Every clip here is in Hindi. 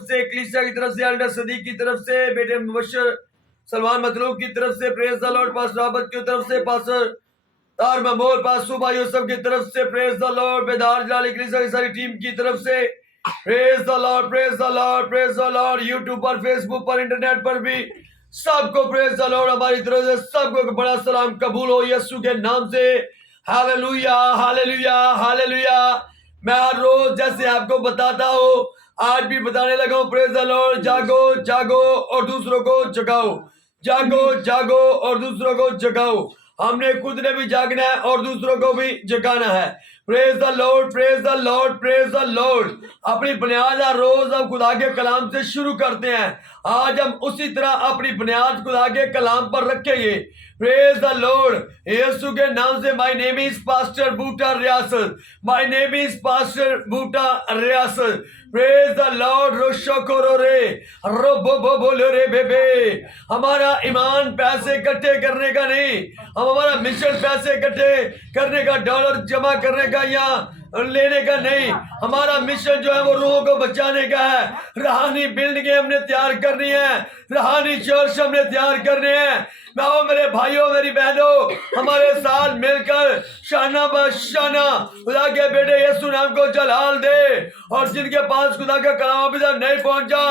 तरफ से, कलीसिया की तरफ से, एल्डर सदीक की तरफ से, बेटे मुबशर सलमान मतलूब की तरफ से, प्रेज द लॉर्ड, पास्टर राबत की तरफ से, पास्टर तार महमूद, पास्टर भाई सब की तरफ से, प्रेज द लॉर्ड, बेदार जलाली कलीसिया की सारी टीम की तरफ से, praise the lord, praise the lord, praise the Lord. YouTube पर, फेसबुक पर, इंटरनेट पर भी सबको प्रेज द लॉर्ड हमारी तरफ से सबको बड़ा सलाम कबूल हो यीशु के नाम से। Hallelujah, hallelujah, hallelujah. मैं हर रोज जैसे आपको बताता हूँ आज भी बताने लगा हूँ, प्रेज द लॉर्ड। जागो जागो और दूसरों को जगाओ, जागो जागो और दूसरों को जगाओ। हमने खुद ने भी जागना है और दूसरों को भी जगाना है। Praise the lord, praise the lord, praise the Lord. अपनी बुनियाद रोज हम खुदा के कलाम से शुरू करते हैं। आज हम उसी तरह अपनी बुनियाद खुदा के कलाम पर रखेंगे। प्रेज द लॉर्ड, यीशु के नाम से। My name is pastor Buta Riyasat, my name is pastor Buta रियासत। Praise the Lord. रोशो करो रे, रोबो बोलो रे बेबे। हमारा ईमान पैसे इकट्ठे करने का नहीं, हमारा मिशन पैसे इकट्ठे करने का, डॉलर जमा करने का या लेने का नहीं। हमारा मिशन जो है वो रूहों को बचाने का है। रूहानी बिल्डिंगें हमने तैयार करनी है, रूहानी चर्च हमने तैयार करने हैं। आओ मेरे भाइयों, मेरी बहनों, हमारे साथ मिलकर शाना बशाना खुदा के बेटे यीशु नाम को जलाल दे। और जिनके पास खुदा का कलाम अभी तक नहीं पहुंचा,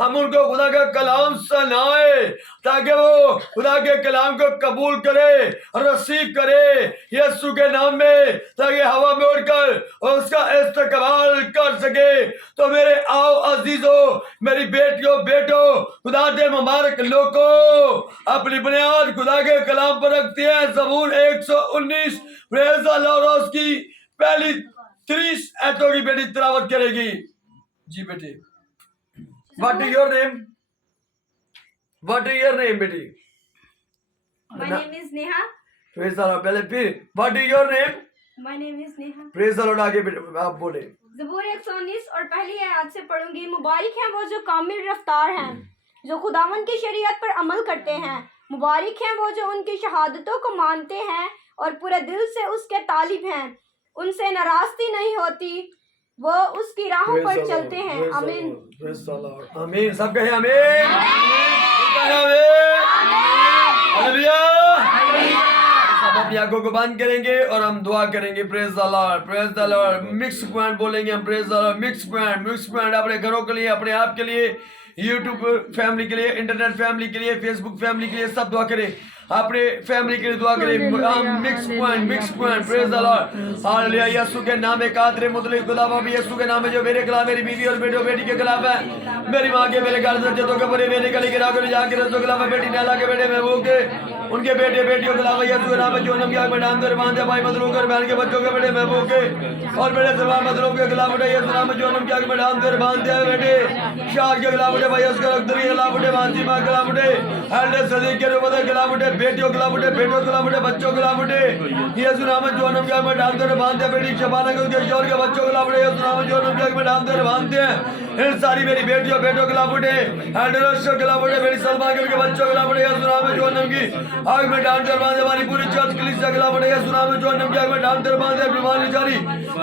हम उनको खुदा का कलाम सुनाए ताकि वो खुदा के कलाम को कबूल करे और रिसीव करे यीशु के नाम में, ताकि हवा में उड़कर उसका इस्तेमाल कर सके। तो मेरे आओ अजीजों, मेरी बेटियों बेटों, खुदा दे मुबारक लोगों, अपनी बुनियाद खुदा के कलाम पर रखते हैं। ज़बूर 119 प्रेज द लॉर्ड, उसकी पहली 30 आयतों की बेटी तिलावत करेगी। जी बेटी, what is your name? What is your name बेटी? My name is Neha. Praise the Lord. पहले फिर what is your name? My name is Neha. Praise the Lord. आगे बेटे आप बोले। ज़बूर 119 और पहली आयत से पढ़ूंगी। मुबारक हैं वो जो कामिल रफ्तार हैं, जो खुदावन की शरीयत पर अमल करते हैं। मुबारक हैं वो जो उनकी शहादतों को मानते हैं और पूरे दिल से उसके तालिब हैं। उनसे नाराजगी नहीं होती, वो उसकी राहों पर चलते हैं। आमीन, आमीन। सब कहे आमीन, हालेलुया। सब अपनी आंखों को बंद करेंगे और हम दुआ करेंगे। Praise the lord, praise the Lord. Mix point बोलेंगे हम। Praise the Lord, mix point, mix point. अपने घरों के लिए, अपने आप के लिए, यूट्यूब फैमिली के लिए, इंटरनेट फैमिली के लिए, फेसबुक फैमिली के लिए, सब दुआ करें। अपने फैमिली के लिए दुआ करें। Mix point, mix point. Praise the lord, hallelujah. Yeshu के नाम में कादरे मुतलिक खुदा बाबा यीशु के नाम में जो मेरे खिलाफ, मेरी बीवी और बेटो बेटी के खिलाफ है, मेरी माँ के मेरे घर से जतों के बड़े मेरे गली के रागो जान के रसों के खिलाफ, बेटी नैला के बेटे महबूब के, उनके बेटे बेटियों के खिलाफ यीशु के नाम में जो नम में डांस कर बांधे भाई मदरों कर बहन के बच्चों के बेटे महबूब के और बेटे सलमान मदरों के खिलाफ उठे यीशु नाम में जो नम में डांस कर बांधते हैं बेटे शाह के खिलाफ उठे, भाई उसके अख्तर के खिलाफ उठे, मानसी माँ के खिलाफ उठे, एल्डर सदीक के रूप के खिलाफ उठे, बेटियों के खिलाफ उठे, बेटों के खिलाफ उठे, बच्चों के खिलाफ उठे यीशु नाम में जो नम में डांस कर बांधते हैं, बेटी शबाना के उसके शोर के बच्चों के खिलाफ उठे यीशु नाम में जो नम में डांस कर बांधते हैं। इन सारी मेरी बेटियों बेटों के खिलाफ उठे, एल्डर के खिलाफ उठे, मेरी सलमान के उनके बच्चों के खिलाफ उठे यीशु नाम में जो नम की आग में डांस कर बांधे, हमारी पूरी चर्च कलीसिया के खिलाफ उठे यीशु नाम में जो नम की आग में डांस कर बांधे, बीमारी जारी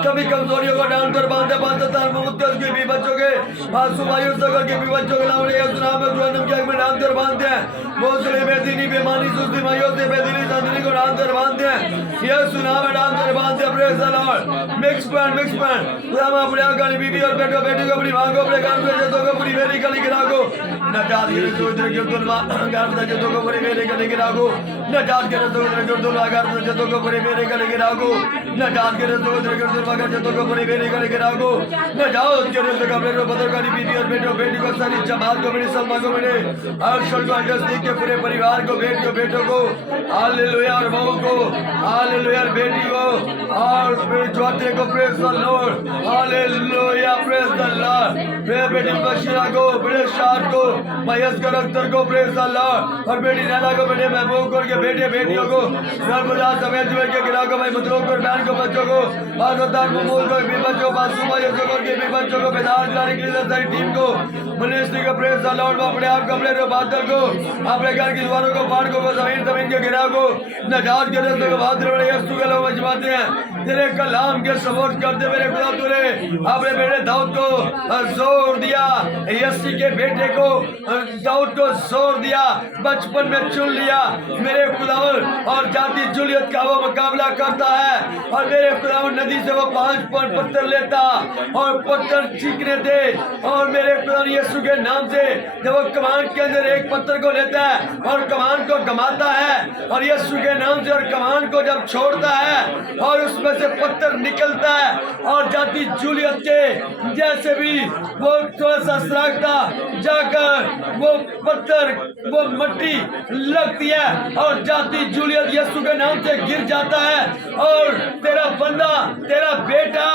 कभी कमजोरियों को डांस कर बांधे, बांधतार मुद्दत के भी बच्चों के मासूम आयु सगर के भी बच्चों के खिलाफ उठे यीशु नाम में जो नम की आग में डांस कर बांधते हैं। बहुत से बेदीनी बेमानी सुस्ती माइयों से बेदीनी संदनी को डांस कर बांधते हैं यीशु नाम में डांस कर बांधते हैं। Praise the Lord. Mix point, mix point. खुदा हम अपने गाली बीवी और बेटो बेटी को अपनी मां को अपने काम में जतों को पूरी मेरी गली गिरा को नजात के रसो इधर के दुलवा घर में जतों को पूरी मेरी गली गिरा को नजात के रसो इधर के दुलवा घर में जतों को पूरी मेरी गली गिरा को नजात के रसो इधर के दुलवा घर जतों को पूरी मेरी गली गिरा को नजात के रसो अपने रो बदर गाली बीवी और बेटो बेटी को सारी जमात को मेरी सलमा को मेरे और शर्को अंडरस्टैंड के पूरे परिवार को बेटियों बेटों को हालेलुया और बहू को हालेलुया बेटी को और मेरे जोते को praise the lord hallelujah praise the Lord. मेरे बेटी बशीरा को बड़े शार को मयस कर अख्तर को प्रेज द लॉर्ड और बेटी नैला को बेटे महबूब को उनके बेटे बेटियों को नर्मदा समेत जुए के गिरा को भाई मदरों को बहन को बच्चों को बादशाह महमूद को भी बच्चों मासूमा यीशु के भी बच्चों को बेदार जाने के लिए सारी टीम को मिनिस्ट्री को प्रेज द लॉर्ड। अपने आप कमरे को बादल को अपने घर की दीवारों को फाड़ को जमीन जमीन के गिरा को नजात के रस्तों को बादल बड़े यीशु के लोग मजमाते हैं तेरे कलाम के सपोर्ट करते मेरे खुदा तूने अपने बेटे दाऊद को जोर दिया, यस्सी के बेटे को दाऊद को जोर दिया, बचपन में चुन लिया मेरे खुदावन, और जाति जूलियत का वो मुकाबला करता है, और मेरे खुदावन नदी से वो 5 पत्थर लेता और पत्थर चीखने दे, और मेरे खुदावन यीशु के नाम से जब वो कमान के अंदर एक पत्थर को लेता है और कमान को गमाता है, और यीशु के नाम से और कमान को जब छोड़ता है और उसमें से पत्थर निकलता है, और जाति जूलियत के जैसे भी वो थोड़ा सा सरागता जाकर वो पत्थर वो मट्टी लगती है और जाति जूलियत यीशु के नाम से गिर जाता है, और तेरा बंदा तेरा बेटा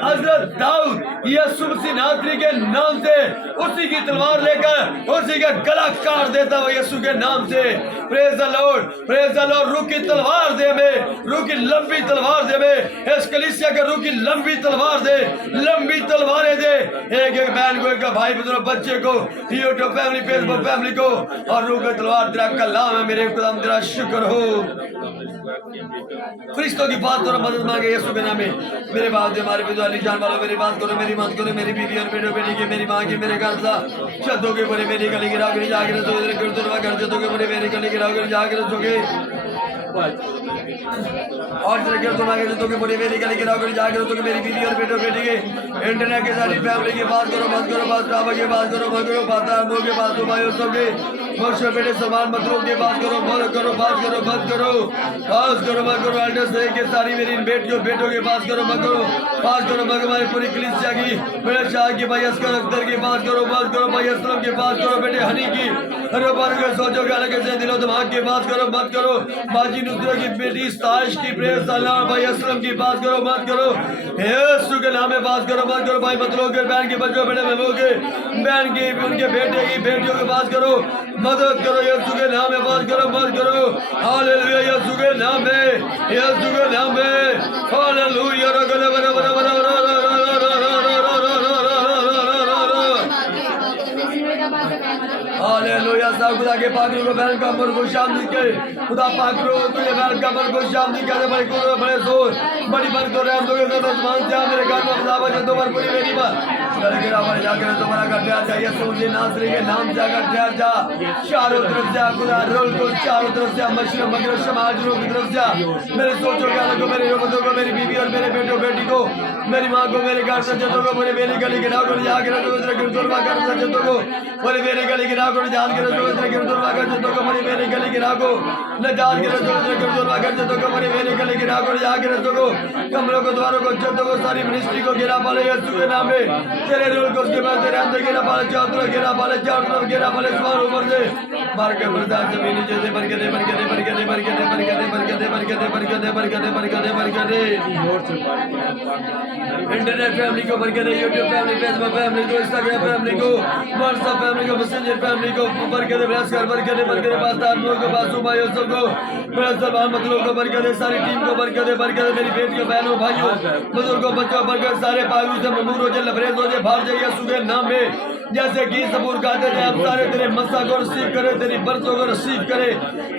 हजरत दाऊद यीशु मसीह नासरी के नाम से उसी की तलवार लेकर उसी का गला काट देता है यीशु के नाम से। Praise the lord, praise the Lord. रूह की तलवार दे हमें, रूह की लंबी तलवार दे हमें, इस कलीसिया के रूह की लंबी तलवार दे, लंबी तलवारें दे, एक एक बहन को, एक भाई बहनों बच्चे को, यूट्यूब फैमिली, फेसबुक फैमिली को, और रूह की तलवार तेरा कलाम है मेरे खुदा, तेरा शुक्र हो। फरिश्तों की बात करो, मदद मांगे यीशु के नाम में। मेरे बाप दे हमारे विद्वानी जान वालों, मेरी बात करो, मेरी मत करो, मेरी बीवी और बेटो बेटी की, मेरी माँ की, मेरे घर सा शब्दों के बड़े मेरी गली गिरा कर जाकर रसोगे, कर शब्दों के बड़े मेरी गली गिरा कर जाकर रसोगे, और तो बड़ी मेरी गली गिरा कर जाकर तो मेरी बीवी और बेटो बेटी के, इंटरनेट के सारी फैमिली की बात करो, मत करो, बात बाबा की बात करो, मत करो, बात मुंह के बात भाई सबके वर्षों बेटे समान मतों की बात करो, मत करो, बात करो, मत करो, पास करो, मत करो, एल्डर्स के सारी मेरी बेटियों बेटों की बात करो, मत करो, पास करो, मत हमारी पूरी कलीसिया की, मेरे शाह की भाई अस्कर अख्तर की बात करो, मत करो, भाई असलम की बात करो, बेटे हनी की, हर बार के सोचो के अलग से दिलो दिमाग की बात करो, मत करो, बाजी नुसरत की बेटी स्ताइश की, प्रेस सलाम भाई असलम की बात करो, मत करो, यीशु के नाम में बात करो, मत करो, भाई मतलों के बहन के बच्चों बेटे महबूब के बहन की, उनके बेटे की बेटियों की बात करो, मदद करो, यीशु के नाम में बात करो, मत करो, हालेलुया, यीशु के नाम में, यीशु के नाम में, हालेलुया, रगले बरे बरे बरे हालेलुया। खुदा के पाक को बहन का मन को शांति के, खुदा पाक रो तुझे बहन का मन को शांति के, बड़े को बड़े जोर बड़ी बन को रहम दोगे तो आसमान से मेरे घर में खुदा बजे दो बार पूरी मेरी बात गिरा पर जाकर तुम्हारा का ठहर जा, यीशु के नासरी के नाम जाकर ठहर जा, चारों तरफ से खुदा रोल को चारों तरफ से मशरक मगरब समाज की तरफ से मेरे सोचों के अलग को, मेरे बच्चों को, मेरी बीवी और मेरे बेटों बेटी को, मेरी माँ को, मेरे घर सज्जनों को, मेरे मेरी गली गिरा को जाकर गिरदुर्बा कर सज्जनों को, मेरे मेरी गली गिरा को जान के गिरदुर्बा कर सज्जनों को, मेरी मेरी गली गिरा को न जान के गिरदुर्बा कर सज्जनों को, मेरी मेरी गली गिरा को जाकर रसों को, कमरों को, द्वारों को, छतों को, सारी मिनिस्ट्री को गिरा पाले यीशु के नाम में, तेरे रोल को उसके बाद तेरे अंदर गिरा पाले, चारों तरफ गिरा पाले, चारों तरफ गिरा पाले, सवार ऊपर से मार के बर्दाश्त जमीन नीचे से भर के दे, भर के दे, भर के दे, भर के दे, भर के दे, भर के दे, भर के दे, भर के दे, भर के दे, भर के दे, भर के दे, इंटरनेट फैमिली को भर के दे, यूट्यूब फैमिली, फेसबुक फैमिली को, इंस्टाग्राम फैमिली को, व्हाट्सएप फैमिली को, मैसेंजर फैमिली को भर के दे, ब्लेस कर, भर के दे, भर के दे, पास्टर लोगों को, बासु भाइयों सबको, मेरे सलमान मतलों को भर के दे, सारी टीम को भर के दे, भर के दे, मेरी बेटियों बहनों भाइयों बुजुर्गों बच्चों भर के सारे पागलों से ममूर हो जाए, लबरेज हो जाए, भाग जाइए यीशु के नाम में, जैसे कि सबूर गाते थे, हम सारे तेरे मसा को रिसीव करे, तेरी बरसों को रिसीव करे,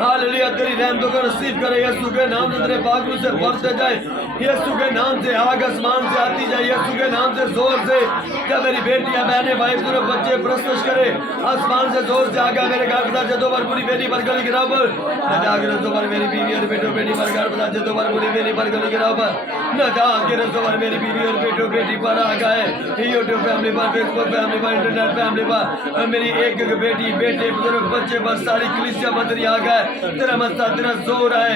हालेलुया, तेरी रहमतों को रिसीव करे, यीशु के नाम से तेरे पागलों से बरसते जाए, यीशु के नाम से आग आसमान से आती जाए, यीशु के नाम से जोर से, क्या मेरी बेटियां बहनें भाई पूरे बच्चे प्रस्तुत करे, आसमान से जोर से आगा मेरे घर बता दो बार पूरी बेटी पर गली गिराओ पर न जाकर दो बार मेरी बीवी और बेटो बेटी पर घर बता दो बार पूरी बेटी पर गली गिराओ पर न जाकर दो बार मेरी बीवी और बेटो बेटी पर आ गए, यूट्यूब फैमिली पर, फेसबुक फैमिली पर, इंटरनेट फैमिली पर, मेरी एक एक बेटी बेटे बुजुर्ग बच्चे पर, सारी कलीसिया बदरी आ गए, तेरा मस्ता तेरा जोर है,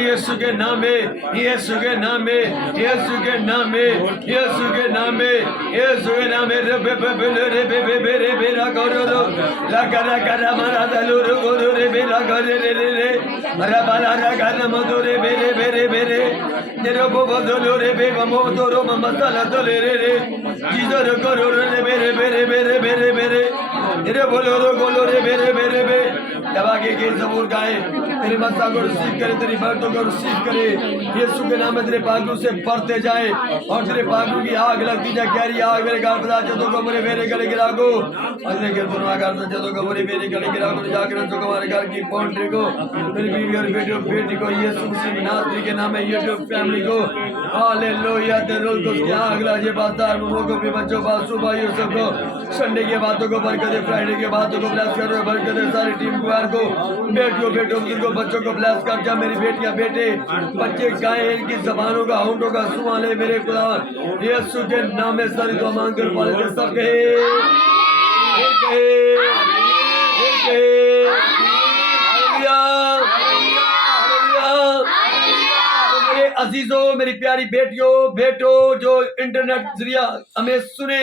यीशु के नाम में, यीशु के नाम में, यीशु के नाम में, यीशु के नाम में, यीशु के नाम में, रे बे बे रे बे बे रे बे रा करो रो ला करा करा मारा दलो रो रो रे बे रा करे रे रे रे रा बाला रा करा मदो रे बे रे बे रे बे रे तेरो बो दलो रे बे ममो तो रो ममतला तो रे रे रे जीजो रो करो रे बे रे बे रे बे रे बे रे बे रे तेरे बोलो रो गोलो रे बे रे बे रे बे जब आगे के ज़बूर गाए, तेरे मस्ता को रिसीव करे, तेरी बरतों को रिसीव करे, यीशु के नाम में तेरे पागलों से बढ़ते जाए और तेरे पागलों की आग लगती जाए, गहरी आग मेरे घर बता दो को मेरे गले गिरा को अगले के दोनों आकार से जदों को मेरी गली गिरा को जाकर जो हमारे घर की बाउंड्री को मेरी बीवी और बेटी को यीशु मसीह नासरी के नाम में यूट्यूब फैमिली को हालेलुया तेरे को क्या अगला ये बाजार मम्मो को भी बच्चों बासु भाइयों सबको संडे के बातों को बरकत दे फ्राइडे के बातों को ब्लेस करो बरकत दे सारी टीम को बेटियों बेटों बुजुर्गों बच्चों को ब्लेस कर जा मेरी बेटियां बेटे बच्चे गाय इनकी जबानों का होंठों का सुमाले मेरे खुदा यीशु के नाम में सारी दुआ मांग कर पाले दे सब कहे मेरे अजीजों मेरी प्यारी बेटियों बेटों जो इंटरनेट जरिया हमें सुने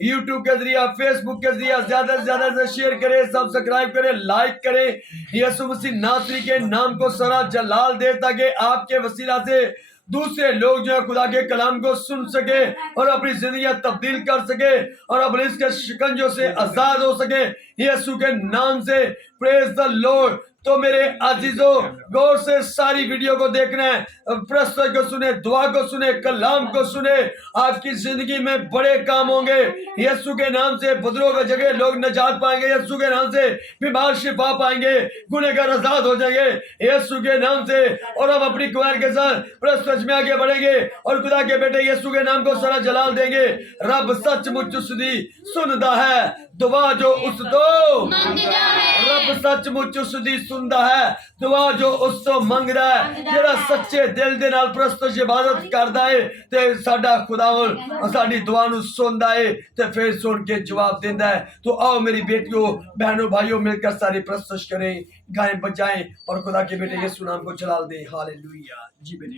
यूट्यूब के जरिए फेसबुक के जरिए ज्यादा से ज्यादा से शेयर करें सब्सक्राइब करें लाइक करें यीशु मसीह नासरी के नाम को सरा जलाल दे ताकि आपके वसीला से दूसरे लोग जो है खुदा के कलाम को सुन सके और अपनी जिंदगी तब्दील कर सके और अपने इसके शिकंजों से आजाद हो सके यीशु के नाम से प्रेज द लॉर्ड। तो मेरे अजीजों गौर से सारी वीडियो को देखना है प्रस्तुत को सुने दुआ को सुने कलाम को सुने आपकी जिंदगी में बड़े काम होंगे यीशु के नाम से बदलों की जगह लोग निजात पाएंगे यीशु के नाम से बीमार शिफा पाएंगे गुनहगार आजाद हो जाएंगे यीशु के नाम से और हम अपनी कुमार के साथ प्रस्तुत में आगे बढ़ेंगे और खुदा के बेटे यीशु के नाम को सरा जलाल देंगे। रब सचमुच उसदी सुनदा है दुआ जो उस दो रब सचमुच उसदी सुनदा है दुआ जो उस तो मंगदा है जेड़ा सच्चे दिल दे नाल प्रस्तुत इबादत करदा है ते साडा खुदावन साडी दुआ नु सुनदा है ते फिर सुन के जवाब देंदा है। तो आओ मेरी बेटियों बहनों भाइयों मिलकर सारी प्रस्तुत करें गाएं बजाएं और खुदा के बेटे यीशु नाम को जलाल दें। हालेलुया जी बेटे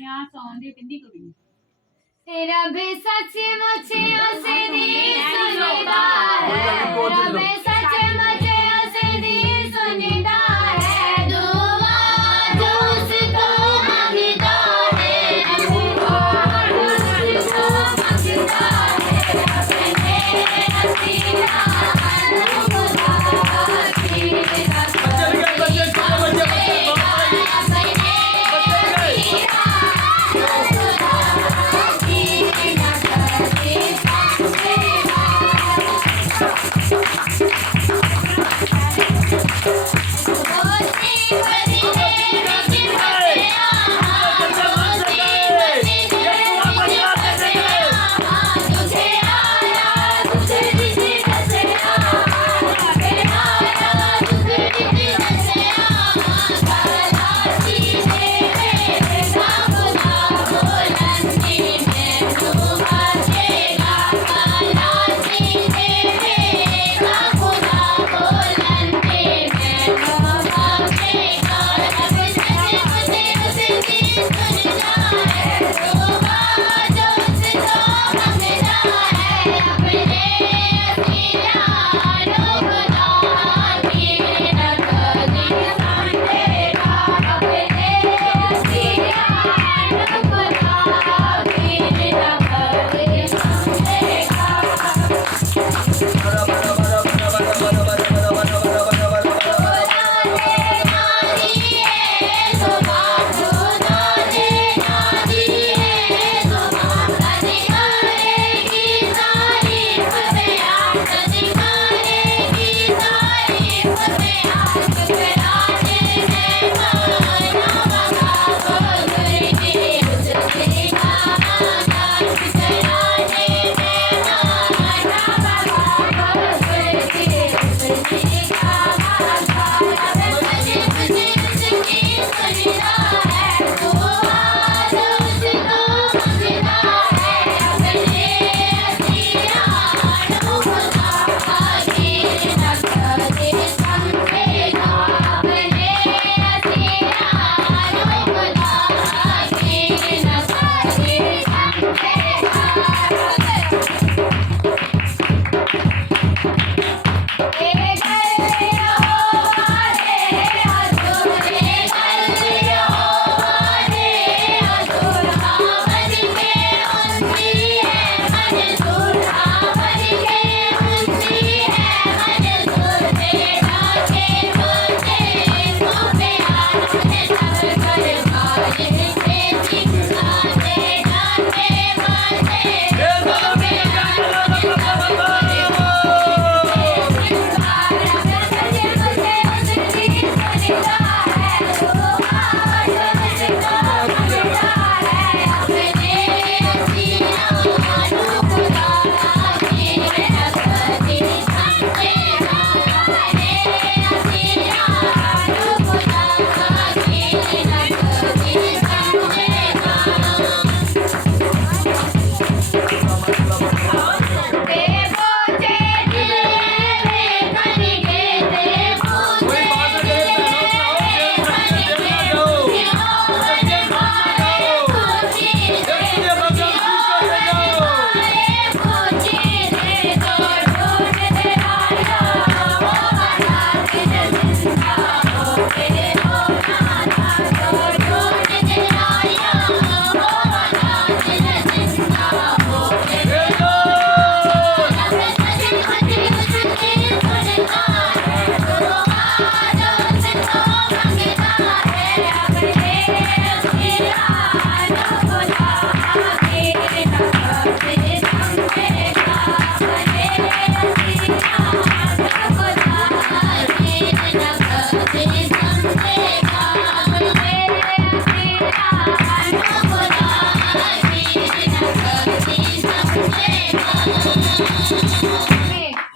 रब सचमुच उसदी सुनदा है रब सचमुच उसदी सुनदा है दुआ जो उसको मांगता है दुआ जो उसको मांगता है अपने हसीना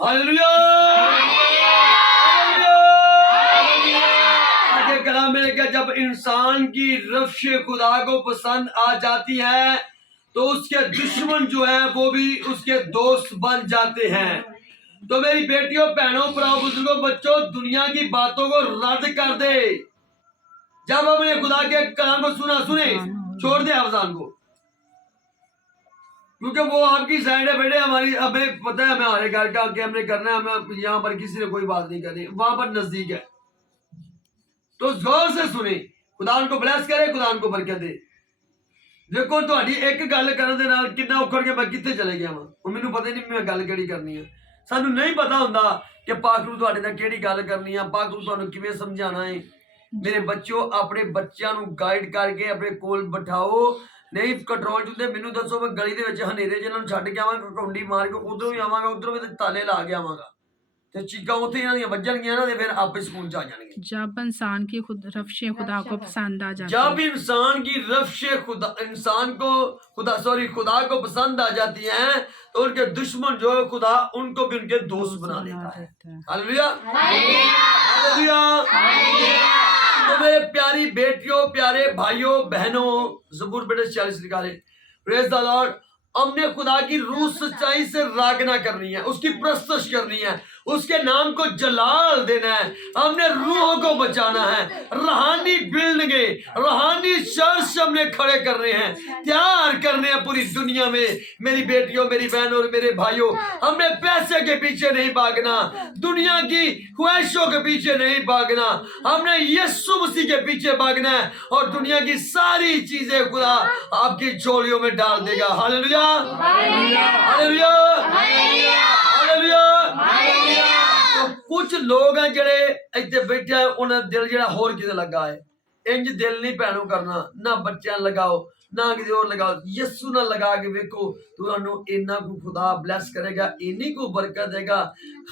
हालेलुया। आगे कलाम में लिखा, जब इंसान की रफ्श खुदा को पसंद आ जाती है तो उसके दुश्मन जो है वो भी उसके दोस्त बन जाते हैं। तो मेरी बेटियों, बहनों, प्राओ, बुजुर्गों, बच्चों, दुनिया की बातों को रद्द कर दे। जब हमने खुदा के कलाम को सुने, छोड़ दे अफजान को, क्योंकि वो आपकी साइड है बेटे। हमारी हमें पता है, हमें हमारे घर का आके हमने करना है, हमें यहाँ पर किसी ने कोई बात नहीं करनी, वहां पर नजदीक है। तो जोर से सुने, खुदा उनको ब्लेस करे, खुदा उनको बरकत दे। देखो ਤੁਹਾਡੀ ਇੱਕ ਗੱਲ ਕਰਨ ਦੇ ਨਾਲ ਕਿੰਨਾ ਉਖੜ ਕੇ ਮੈਂ ਕਿੱਥੇ ਚਲੇ ਗਿਆ ਵਾਂ। ਹੁਣ ਮੈਨੂੰ ਪਤਾ ਨਹੀਂ ਮੈਂ ਗੱਲ ਕਿਹੜੀ ਕਰਨੀ ਹੈ। ਸਾਨੂੰ ਨਹੀਂ ਪਤਾ ਹੁੰਦਾ ਕਿ ਪਾਕ ਨੂੰ ਤੁਹਾਡੇ ਨਾਲ ਕਿਹੜੀ ਗੱਲ ਕਰਨੀ ਆ, ਪਾਕ ਨੂੰ ਤੁਹਾਨੂੰ ਕਿਵੇਂ ਸਮਝਾਣਾ ਹੈ। ਮੇਰੇ ਬੱਚਿਓ, ਆਪਣੇ ਬੱਚਿਆਂ ਨੂੰ ਗਾਈਡ ਕਰਕੇ ਆਪਣੇ ਕੋਲ ਬਿਠਾਓ। ਨਹੀਂ ਕੰਟਰੋਲ ਚੁੰਦੇ, ਮੈਨੂੰ ਦੱਸੋ, ਮੈਂ ਗਲੀ ਦੇ ਵਿੱਚ ਹਨੇਰੇ ਜਿਹਨਾਂ ਨੂੰ ਛੱਡ ਕੇ ਆਵਾਂਗਾ, ਕੌਂਡੀ ਮਾਰ ਕੇ ਉਧਰੋਂ ਵੀ ਆਵਾਂਗਾ, ਉਧਰੋਂ ਵੀ ਤਾਲੇ ਲਾ ਕੇ ਆਵਾਂਗਾ, ਤੇ ਚੀਕਾਂ ਉੱਥੇ ਇਹਨਾਂ ਦੀਆਂ ਵੱਜਣਗੀਆਂ ਨਾ, ਤੇ ਫਿਰ ਆਪੇ ਸਕੂਨ ਚ ਆ जाएंगे। जब इंसान की रफ्श खुदा को पसंद आ जाती जब इंसान की रफ्श खुदा इंसान को खुदा को पसंद आ जाती है तो उनके दुश्मन जो है खुदा उनको भी उनके दोस्त बना देता है। Hallelujah, hallelujah. तो मेरे प्यारी बेटियों, प्यारे भाइयों, बहनों, ज़बूर बेटे 46 निकाले, प्रेज़ द लॉर्ड। हमने खुदा की रूह सच्चाई से रागना करनी है, उसकी प्रस्तुत करनी है, उसके नाम को जलाल देना है। हमने रूहों को बचाना है, रूहानी बिल्डिंगे, रूहानी चर्च हमने खड़े करने हैं, तैयार करने हैं पूरी दुनिया में। मेरी बेटियों, मेरी बहनों और मेरे भाइयों, हमने पैसे के पीछे नहीं भागना, दुनिया की ख्वाहिशों के पीछे नहीं भागना, हमने यीशु मसीह के पीछे भागना है और दुनिया की सारी चीजें खुदा आपकी झोलियों में डाल देगा। Hallelujah, hallelujah, hallelujah. तो कुछ लोग हैं जेड़े इत्थे बैठे हैं, उन्हें दिल जेड़ा होर किते लगा है। इंज दिल नहीं भैनों करना, ना बच्चों लगाओ, ना किसी और लगाओ, यीशु ना लगा के देखो, तुहानू इन्ना को खुदा ब्लेस करेगा, इन्नी को बरकत देगा।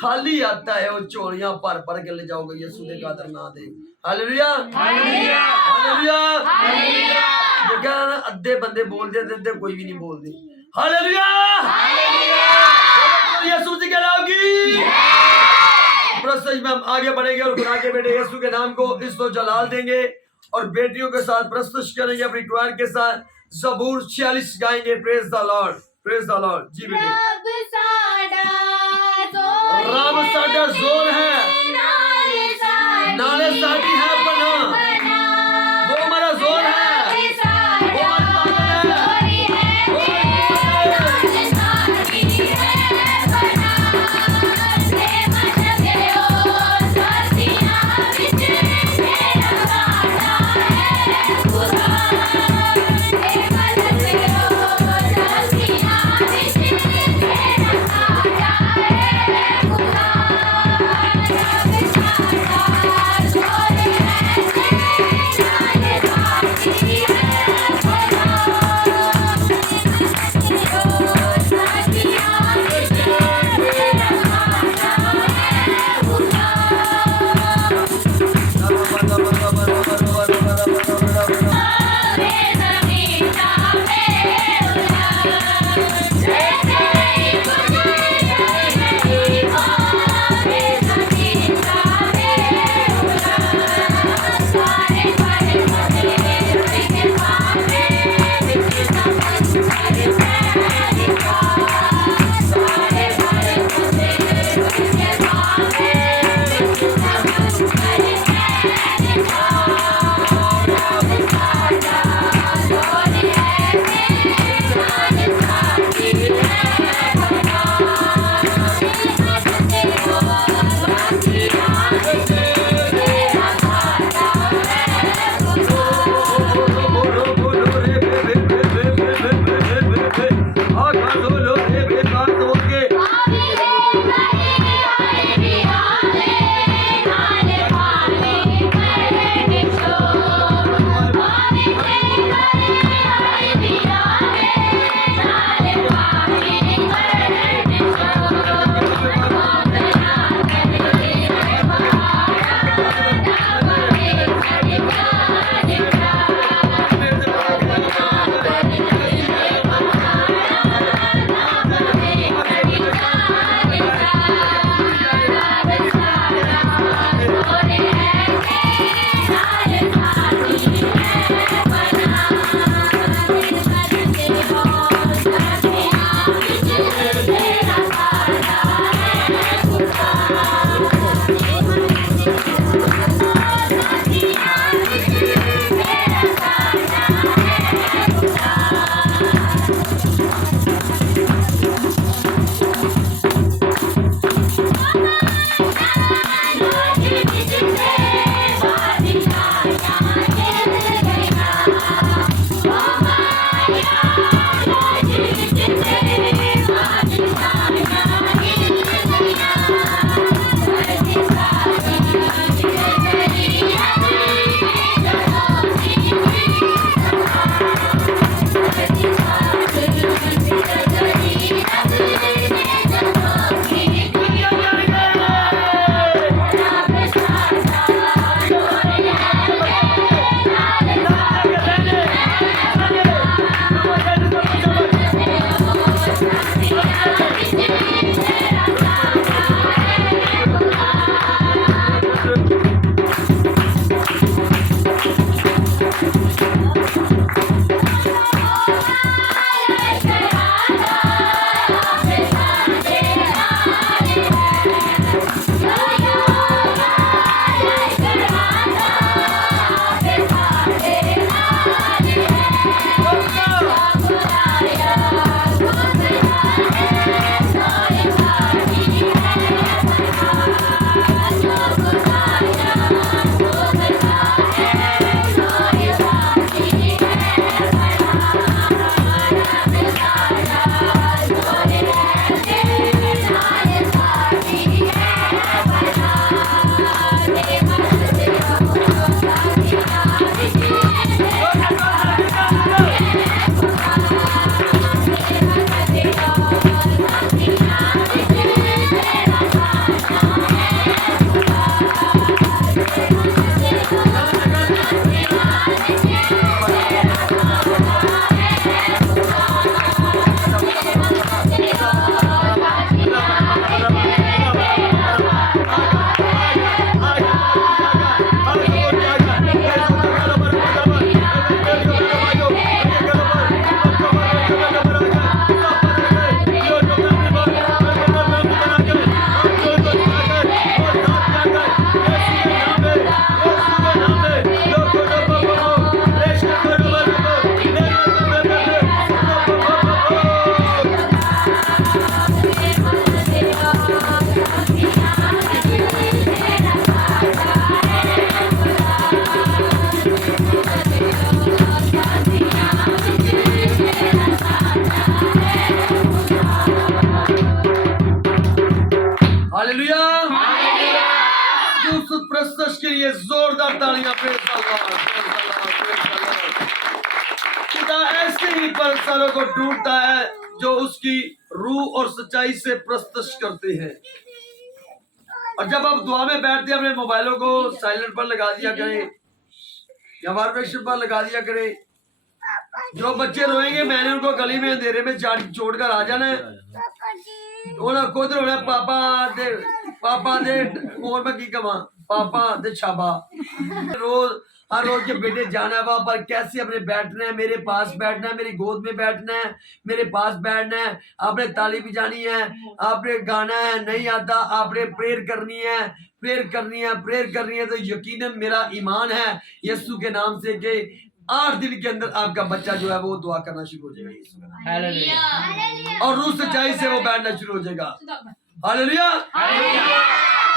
खाली आता है वो झोलियां भर भर के ले जाओगे यीशु दे कादर ना दे। Hallelujah, hallelujah, hallelujah, hallelujah. देखा ना, अद्धे बंदे बोलते थे, अद्धे कोई भी नहीं बोलते। Hallelujah, hallelujah. यीशु जी कहलाओगी। प्रस्तुत में हम आगे बढ़ेंगे और खुदा के बेटे यीशु के नाम को इसको जलाल देंगे और बेटियों के साथ प्रस्तुत करेंगे अपनी क्वायर के साथ। ज़बूर 46 गाएंगे। Praise the lord, praise the lord. जी बेटे, रब साडा जोर है, नाले साडी है पनाह, वो हमारा जोर है, वो हमारी ताकत है। हालेलुया। यूसुफ प्रस्तुत के लिए जोरदार तालियां। Praise the Lord, praise the Lord, praise the Lord. खुदा ऐसे ही परसारों को ढूंढता है जो उसकी रूह और सच्चाई से प्रस्तुत करते हैं। और जब आप दुआ में बैठते हैं अपने मोबाइलों को साइलेंट पर लगा दिया करें या वाइब्रेशन पर लगा दिया करें। जो बच्चे रोएंगे मैंने उनको गली में अंधेरे में छोड़ कर आ जाना है। उन्हें खुद रोना पापा दे मोर में की कमा पापा दे छाबा। रोज हर रोज के बेटे जाना वहां पर कैसे अपने बैठना है, मेरे पास बैठना है, मेरी गोद में बैठना है, मेरे पास बैठना है। आपने ताली बजानी है, आपने गाना है, नहीं आता आपने प्रेयर करनी है, प्रेयर करनी है, प्रेयर करनी है। तो यकीनन मेरा ईमान है यीशु के नाम से कि 8 दिन के अंदर आपका बच्चा जो है वो दुआ करना शुरू हो जाएगा यीशु के नाम। हालेलुया। और रूह सच्चाई से वो बैठना शुरू हो जाएगा। हालेलुया।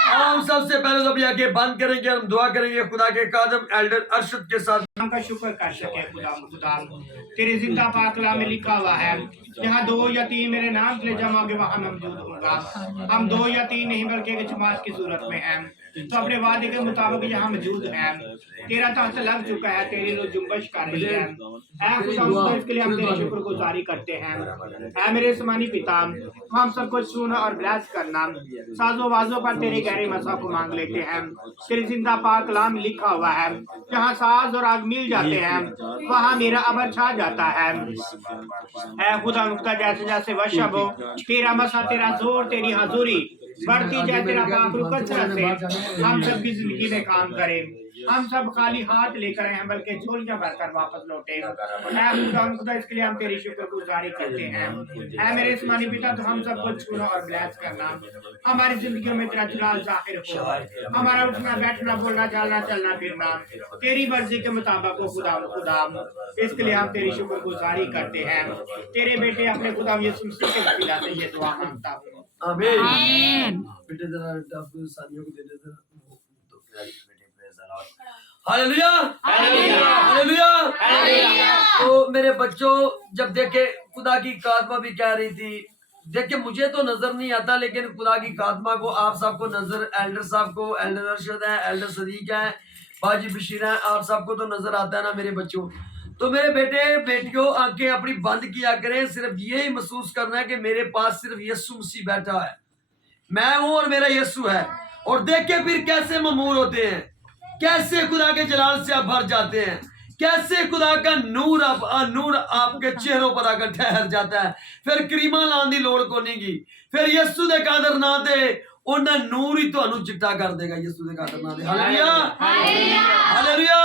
हम सबसे पहले तो आगे बंद करेंगे, हम दुआ करेंगे खुदा के कादम एल्डर अरशद के साथ। का शुक्र कर सके खुदा तेरे जिंदा पाक कलाम में लिखा हुआ है जहाँ 2 या 3 मेरे नाम के लिए जमा होंगे वहाँ मैं मौजूद होऊंगा। हम 2 या 3 नहीं बल्कि एक जमात की सूरत में हैं, तो अपने वादे के मुताबिक यहाँ मौजूद हैं। तेरा तख्त लग चुका है, तेरी लो जुम्बश कर रही है। ऐ खुदा इसके लिए हम तेरी शुक्रगुजारी करते हैं। ऐ मेरे आसमानी पिता हम सबको छूना और ब्लेस करना। साजो वाजों पर तेरे गहरे मसा को मांग लेते हैं। तेरे जिंदा पाक कलाम में लिखा हुआ है जहाँ साज और आग मिल जाते हैं वहाँ मेरा अबर छा जाता है। ऐ खुदा मुक्ता जैसे जैसे वशब हो तेरा मसा तेरा जोर तेरी हजूरी बढ़ती जाए, तेरा पाक कसरत से हम सब की जिंदगी में काम करें। हम सब खाली हाथ लेकर आए हैं बल्कि झोलियां भरकर वापस लौटे। खुदा इसके लिए हम तेरी शुक्रगुजारी करते हैं। ऐ मेरे आसमानी पिता तो हम सबको छूना और ब्लेस करना। हमारी जिंदगी में तेरा जलाल जाहिर हो, हमारा उठना बैठना बोलना चलना चलना फिरना तेरी मर्जी के मुताबिक हो खुदा। इसके लिए हम तेरी शुक्रगुजारी करते हैं। तेरे बेटे अपने खुदा यीशु मसीह के वसीला से ये दुआ मांगता हूँ, आमीन। बेटे जरा आपको साथियों को दे दे जरा। Hallelujah, hallelujah, hallelujah. तो मेरे बच्चों जब देखे खुदा की खात्मा भी कह रही थी, देखिए मुझे तो नजर नहीं आता लेकिन खुदा की खात्मा को आप सबको नजर, एल्डर साहब को, एल्डर अरशद है, एल्डर सदीक है, बाजी बशीर है, आप सबको तो नजर आता है ना मेरे बच्चों। तो मेरे बेटे बेटियों आंखें अपनी बंद किया करें, सिर्फ यही महसूस करना है कि मेरे पास सिर्फ यीशु मसीह बैठा है, मैं हूं और मेरा यीशु है। और देख के फिर कैसे ममूर होते हैं, कैसे खुदा के जलाल से आप भर जाते हैं, कैसे खुदा का नूर आपके चेहरों पर आकर ठहर जाता है। फिर करीमा लाने की लोड़ को नहीं की, फिर यीशु दे कादर ना दे उन्हें नूर ही तो चिट्टा कर देगा। यीशु दे कादर ना दे। Hallelujah, hallelujah.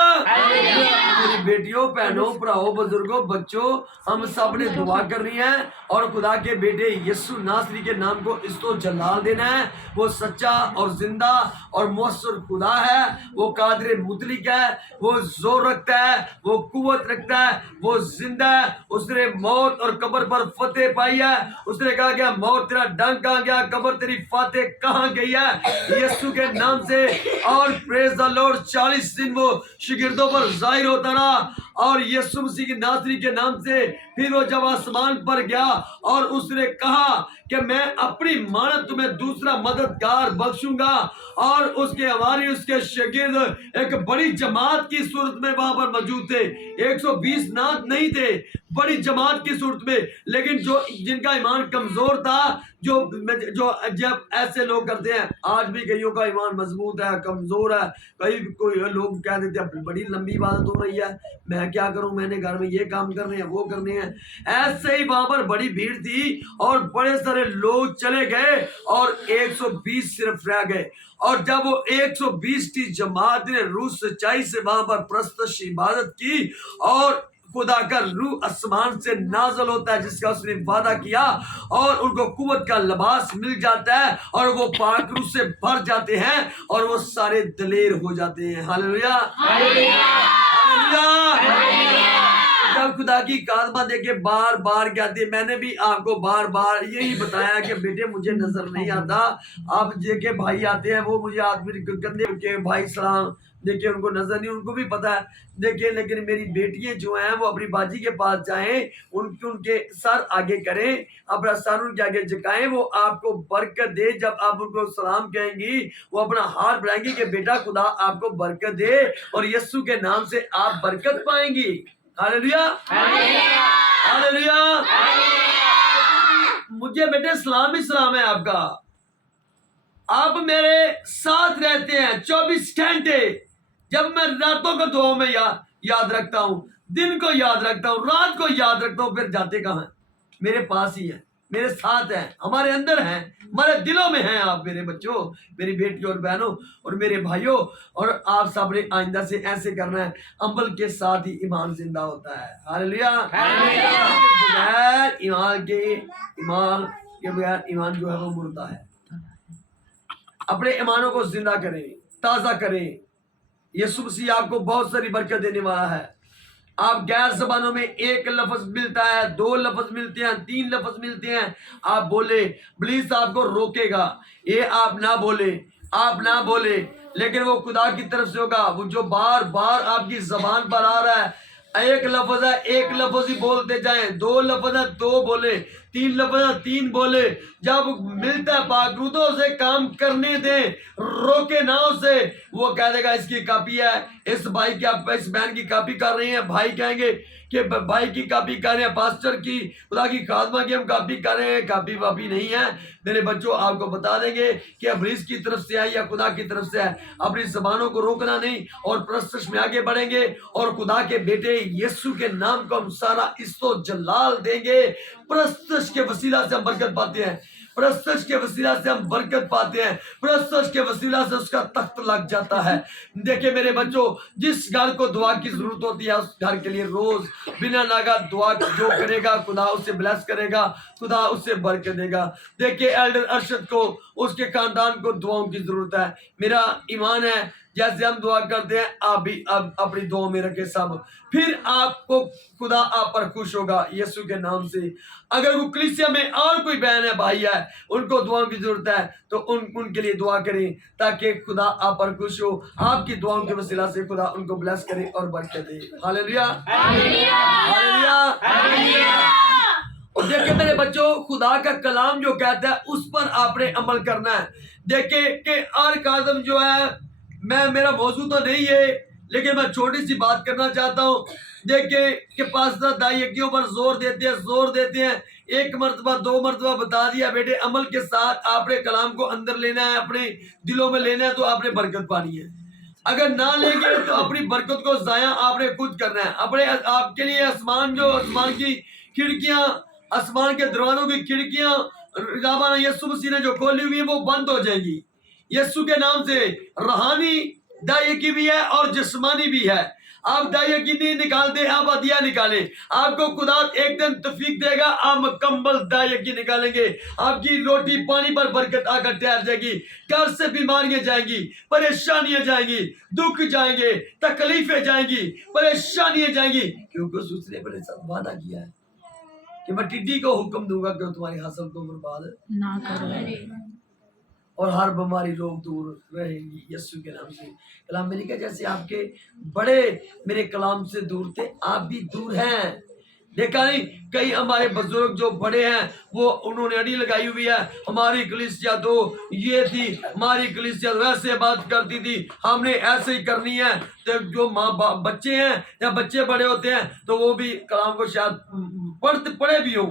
मेरी बेटियों बहनों भराओं बुजुर्गों बच्चों हम सब ने दुआ करनी है और खुदा के बेटे यीशु नासरी के नाम को इस तो जलाल देना है। वो सच्चा और जिंदा और मौसर खुदा है, वो कादिर मुतलिक है, वो जोर रखता है, वो कुव्वत रखता है, वो जिंदा है। उसने मौत और कब्र पर फतेह पाई है। उसने कहा गया मौत तेरा डंक कहाँ गया, कब्र तेरी फतेह कहाँ गई है, यीशु के नाम से। और प्रेज द लॉर्ड 40 दिन वो शिगिर्दों पर जाहिर होता रहा और यीशु मसीह की नासरी के नाम से। फिर वो जब आसमान पर गया और उसने कहा कि मैं अपनी मानत तुम्हें दूसरा मददगार बख्शूंगा। और उसके हमारी उसके शागिर्द एक बड़ी जमात की सूरत में वहां पर मौजूद थे। 120 नात नहीं थे, बड़ी जमात की सूरत में, लेकिन जो जिनका ईमान कमजोर था, जो जब ऐसे लोग करते हैं, आज भी कईयों का ईमान मजबूत है, कमजोर है, कई कोई लोग कह देते हैं बड़ी लंबी इबादत हो रही है, मैं क्या करूं, मैंने घर में ये काम करने हैं, वो करने हैं। ऐसे ही वहां पर बड़ी भीड़ थी और बड़े सारे लोग चले गए और 120 सिर्फ रह गए। और जब वो 120 की जमात ने रूह सच्चाई से वहां पर प्रस्तश इबादत की और खुदा का रूह आसमान से नाजल होता है जिसका उसने वादा किया, और उनको कुव्वत का लिबास मिल जाता है और वो पाक रूह से भर जाते हैं और वो सारे दलेर हो जाते हैं। Hallelujah, hallelujah. जब खुदा की कादमा देके बार बार कहती है, मैंने भी आपको बार बार यही बताया कि बेटे मुझे नजर नहीं आता, आप देखे भाई आते हैं वो मुझे आदमी गंदे के भाई सलाम देखिए उनको नजर नहीं, उनको भी पता है देखिए, लेकिन मेरी बेटियां जो हैं वो अपनी बाजी के पास जाएं, उनके सर आगे करें, अपना सर उनके आगे झुकाएं, वो आपको बरकत दे। जब आप उनको सलाम कहेंगी वो अपना हाथ बढ़ाएंगी कि बेटा खुदा आपको बरकत दे, और यीशु के नाम से आप बरकत पाएंगी। Hallelujah, hallelujah. मुझे बेटे सलाम ही सलाम है आपका, आप मेरे साथ रहते हैं 24 घंटे। जब मैं रातों को दुआओं में याद रखता हूँ, दिन को याद रखता हूँ, रात को याद रखता हूँ, फिर जाते कहाँ हैं? मेरे पास ही है, मेरे साथ है, हमारे अंदर हैं, हमारे दिलों में हैं। आप मेरे बच्चों, मेरी बेटियों और बहनों और मेरे भाइयों, और आप सब ने आइंदा से ऐसे करना है, अमल के साथ ही ईमान जिंदा होता है। हालेलुया। बगैर ईमान के बगैर ईमान जो है वो मुर्दा है। अपने ईमानों को जिंदा करें, ताजा करें। यीशु मसीह आपको बहुत सारी बरकत देने वाला है। आप गैर ज़बानों में एक लफ्ज मिलता है, 2 लफ्ज मिलते हैं, 3 लफ्ज मिलते हैं, आप बोले, इब्लीस आपको रोकेगा, ये आप ना बोले, आप ना बोले, लेकिन वो खुदा की तरफ से होगा। वो जो बार बार आपकी जबान पर आ रहा है, एक लफ्ज है, एक लफ्ज ही बोलते जाएं, 2 लफ्ज है 2 बोले, 3 लफ्ज है 3 बोले। जब मिलता है पाकरूदों से काम करने दें, रोके ना उसे। वो कह देगा इसकी कॉपी है, इस भाई की आप इस बहन की कॉपी कर रही हैं, भाई कहेंगे कि भाई की कॉपी कर रहे हैं, पास्टर की खुदा की खादमा की हम कॉपी कर रहे हैं, कॉपी वापी नहीं है। मेरे बच्चों आपको बता देंगे कि इब्लीस की तरफ से है या खुदा की तरफ से है। अपनी जबानों को रोकना नहीं और प्रस्तुत में आगे बढ़ेंगे, और खुदा के बेटे यीशु के नाम को हम सारा इस्तो जलाल देंगे। प्रस्तुत के वसीला से हम बरकत पाते हैं, प्रस्तुत के वसीला से हम बरकत पाते हैं, प्रस्तुत के वसीला से उसका तख्त लग जाता है। देखिए मेरे बच्चों, जिस घर को दुआ की जरूरत होती है उस घर के लिए रोज बिना नागा दुआ जो करेगा खुदा उसे ब्लेस करेगा, खुदा उसे बरकत देगा। देखिए एल्डर अरशद को, उसके खानदान को दुआओं की जरूरत है। मेरा ईमान है जैसे हम दुआ करते हैं आप भी अब अपनी दुआ में रखे सब, फिर आपको खुदा आप पर खुश होगा यीशु के नाम से। अगर वो कलीसिया में और कोई बहन है भाई है उनको दुआओं की जरूरत है तो उनके लिए दुआ करें ताकि खुदा आप पर खुश हो। आपकी दुआओं के वसीला से खुदा उनको ब्लेस करे और बरकत दे। Hallelujah, hallelujah, hallelujah. और देखिए मेरे बच्चों, खुदा का कलाम जो कहता है उस पर आपने अमल करना है। देखिए कि हर कदम जो है, मैं मेरा मौजूद तो नहीं है लेकिन मैं छोटी सी बात करना चाहता हूँ। देखिए कि पास्ता दायियों पर जोर देते हैं, 1 मरतबा 2 मरतबा बता दिया, बेटे अमल के साथ आपने कलाम को अंदर लेना है, अपने दिलों में लेना है तो आपने बरकत पानी है। अगर ना लेंगे तो अपनी बरकत को जाया आपने खुद करना है। अपने आपके लिए आसमान की खिड़कियां, आसमान के दरवाजों की खिड़कियां रब्बाना यीशु मसीह ने जो खोली हुई है वो बंद हो जाएंगी। यीशु के नाम से रूहानी दायकी भी है और जिस्मानी भी है। आप दायकी नहीं निकालते, आप अदिया निकाले, आपको खुदा एक दिन तौफीक देगा, आप मुकम्मल दायकी निकालेंगे। आपकी रोटी पानी पर बरकत आकर ठहर जाएगी, घर से बीमारियां जाएंगी, परेशानियां जाएंगी, दुख जाएंगे, तकलीफें जाएंगी, परेशानियां जाएंगी, क्योंकि उसने अपने साथ वादा किया है कि मैं टिड्डी को हुक्म दूंगा कि तुम्हारी हासिल को बर्बाद ना करो और हर बीमारी रोग दूर रहेंगी यीशु के नाम से। कलाम में लिखा जैसे आपके बड़े मेरे कलाम से दूर थे आप भी दूर हैं। देखा नहीं, कई हमारे बुजुर्ग जो बड़े हैं वो उन्होंने अड़ी लगाई हुई है, हमारी कलीसिया तो ये थी, हमारी कलीसिया वैसे बात करती थी, हमने ऐसे ही करनी है। तो जो माँ बच्चे हैं या बच्चे बड़े होते हैं तो वो भी कलाम को शायद पढ़े भी हों,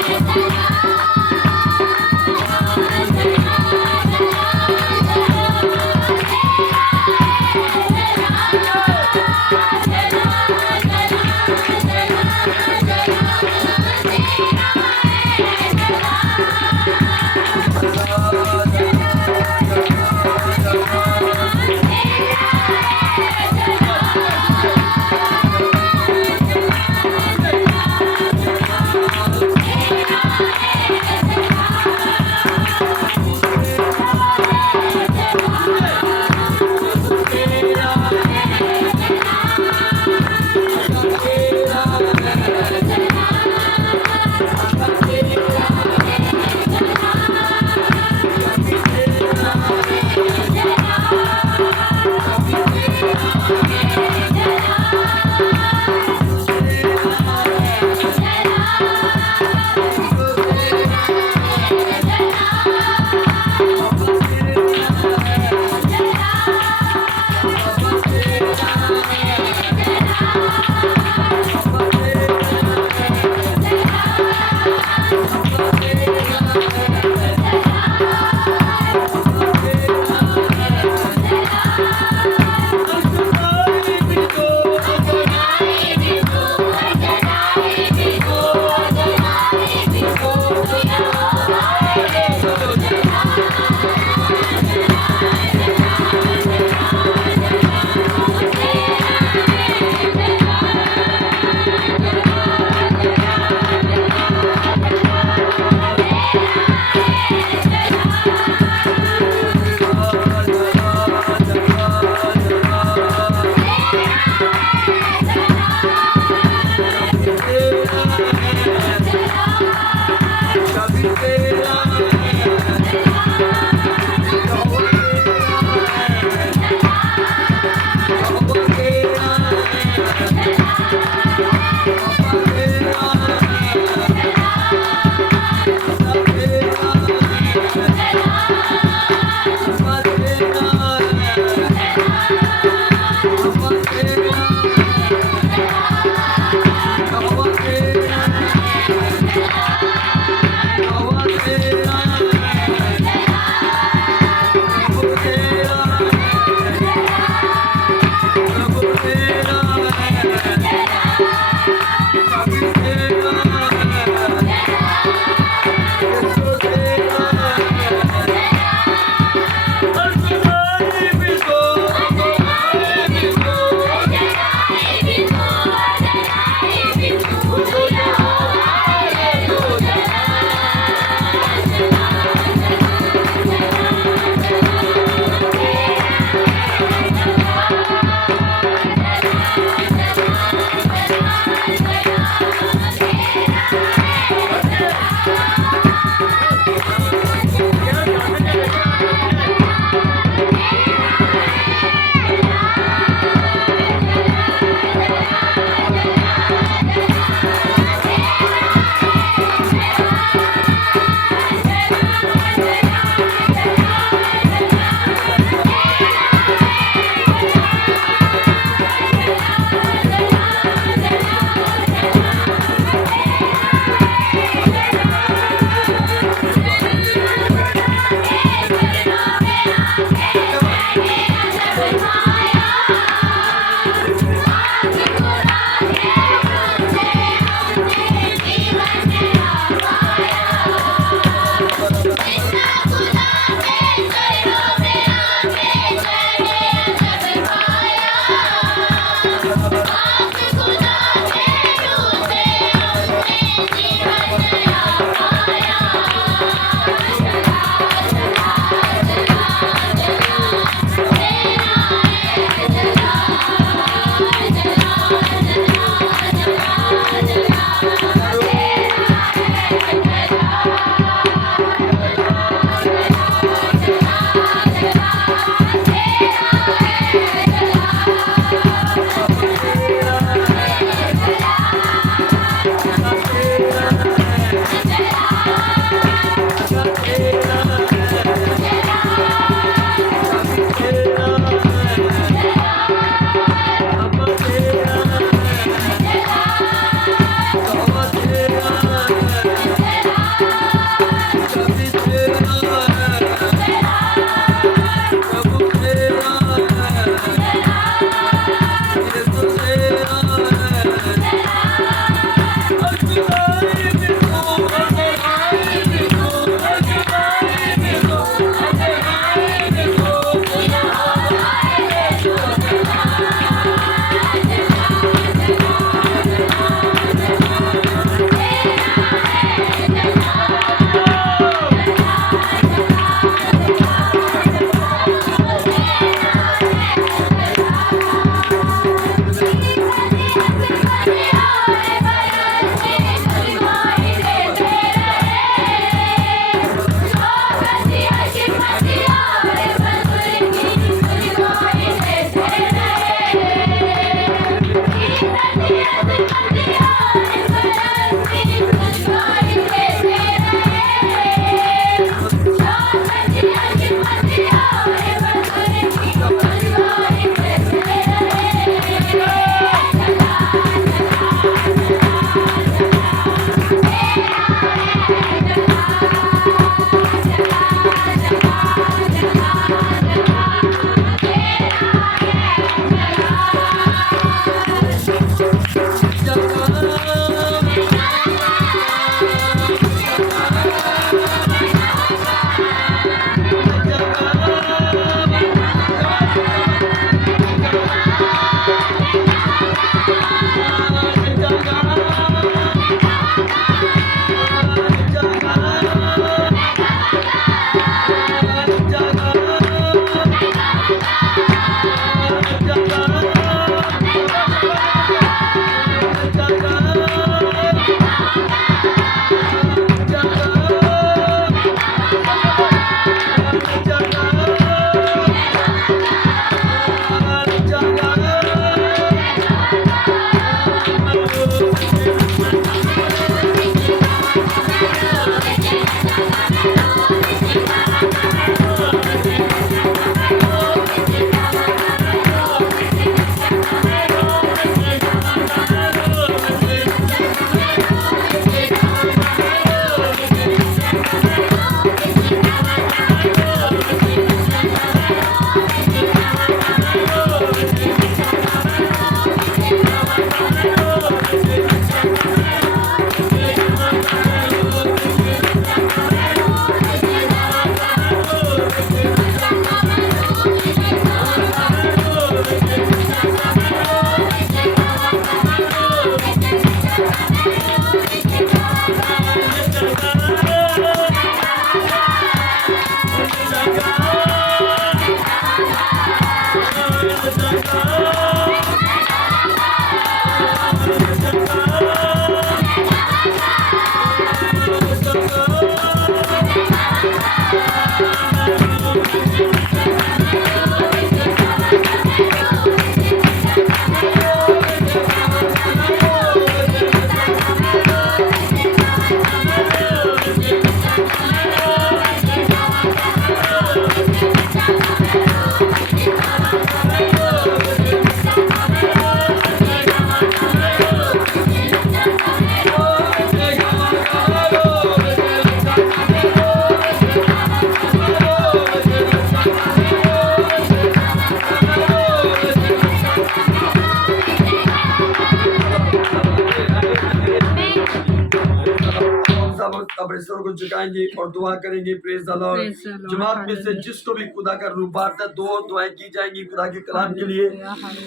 अपने सर को झुकाएंगे और दुआ करेंगे। Praise the Lord. Praise the Lord. जमात में से Hallelujah. जिसको भी खुदा का रूप बांटता है, 2 दुआएं की जाएंगी खुदा के कलाम के लिए।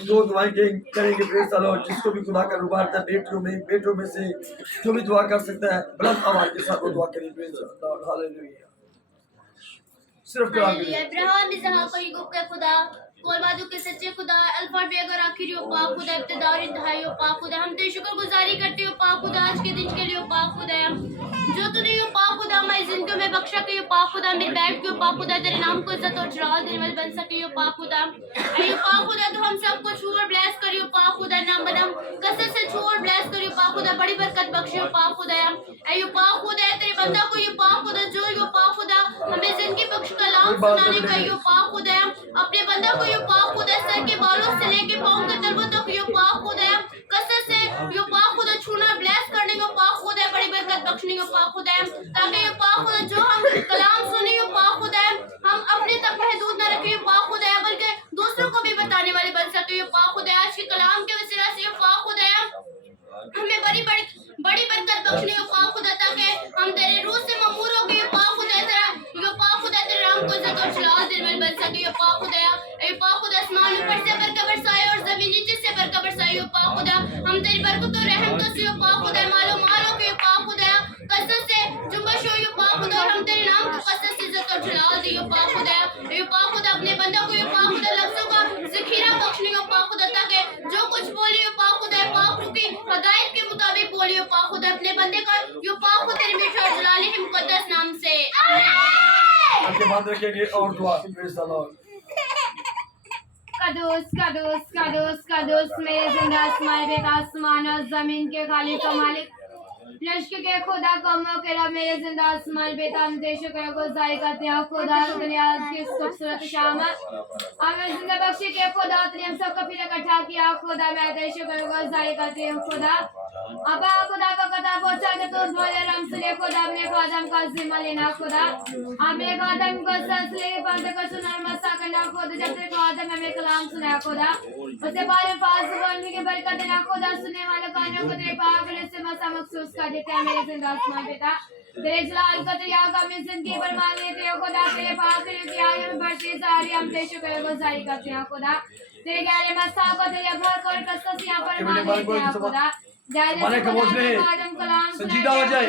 2 दुआएं करेंगे। Praise the Lord. जिसको भी खुदा का रूप बांटता है, बेटों में से जो भी दुआ कर सकता है, बुलंद आवाज के साथ वो दुआ करें। Praise the lord. हालेलुया। सिर्फ कलाम के लिए। इब्राहिम इसहाक और याकूब के खुदा, कौलवादों के सच्चे खुदा, अल्फा और बेगर आखिरी हो पाक खुदा, इब्तिदा और इंतहाई हो पाक खुदा। हम तेरी शुक्रगुजारी करते हो पाक खुदा, आज के दिन के लिए हो पाक खुदा, जो तूने हो पाक खुदा हमारी जिंदगी में बख्शा के हो पाक खुदा, मेरे बैठ के हो पाक खुदा, तेरे नाम को इज्जत और जलाल देने वाले बन सके हो पाक खुदा। अयो पाक खुदा तो हम सबको छू और ब्लेस करियो पाक खुदा, नाम बदम कसरत से छू और ब्लेस करियो पाक खुदा, बड़ी बरकत बख्शियो पाक खुदा। अयो पाक खुदा तेरे बंदा को यो पाक खुदा, जो यो पाक खुदा हमें जिंदगी बख्श कलाम सुनाने का यो पाक खुदा, अपने बंदा को यो पाक खुदा सर के बालों से लेके पाँव के तलवों तक यो पाक खुदा, कसरत से यो पाक खुदा छूना ब्लेस करने को पाक खुदा, बड़ी बरकत बख्शने को पाक खुदा, ताकि यो पाक खुदा जो हम कलाम सुने यो पाक खुदा हम अपने तक महदूद न रखें यो पाक खुदा, बल्कि दूसरों को भी बताने वाले बन सके यो पाक खुदा। आज के कलाम के वसीला से यो पाक खुदा हमें बड़ी बरकत बख्शने को पाक खुदा, ताकि हम तेरे रूह से ममूर हो गए यो पाक खुदा, यो पाक खुदा तेरे नाम को इज्जत और जलाल देने वाले बन सके यो पाक खुदा। ए पाक खुदा आसमान ऊपर से बरकत बरसाए और जमीन नीचे से बरकत बरसाए यो पाक खुदा, हम तेरी बरकत और रहमतों से यो पाक खुदा मालो के यो पाक खुदा, कसरत से जुम्बश हो यो पाक खुदा, और हम तेरे नाम को कसरत से इज्जत और जलाल दे यो पाक खुदा। ए पाक खुदा अपने बंदों को यो पाक खुदा लफ्जों का ज़खीरा बख्शने को पाक खुदा, ताकि जो कुछ बोले यो पाक खुदा पाक रूह की हदायत के मुताबिक बोले यो पाक खुदा, अपने बंदे का यो पाक खुदा तेरे मीठे और जलाली के मुकद्दस नाम से आपके बाद रखेंगे और दुआ। Praise the lord. कदूस कदूस कदूस कदूस मेरे जिंदा आसमान और जमीन के खालिक का मालिक, लश्कर के खुदा कौमों के रब, मेरे जिंदा आसमान बेता हम तेरे शुक्र गुज़ारी करते हैं खुदा, तूने आज की इस खूबसूरत शाम हमें जिंदा बख्शी के खुदा, तूने हम सबको फिर इकट्ठा किया खुदा, मैं तेरे शुक्र गुज़ारी करती हूँ खुदा। अबा खुदा का कथा पहुँचा के तू बोले रम सुने खुदा, अपने खादम का जिम्मा लेना खुदा, अपने खादम को ससले बंद को सुनर मसा करना खुदा, जब तेरे खादम हमें कलाम सुनाया खुदा, उसे बारे पास बोलने की बरकत देना खुदा, सुनने वाले कानों को तेरे पाक से मसा मखसूस कर देते हैं मेरे जिंदा आसमान बेटा, तेरे जलाल का दरिया का मैं जिंदगी पर मांग लेते हो खुदा, तेरे पाक की आयु में बढ़ती जा रही, हम तेरे शुक्र गुज़ारी करते हैं खुदा, तेरे गहरे मस्ता को तेरे घर और कसरत यहाँ पर मांग लेते हैं खुदा, संजीदा हो जाए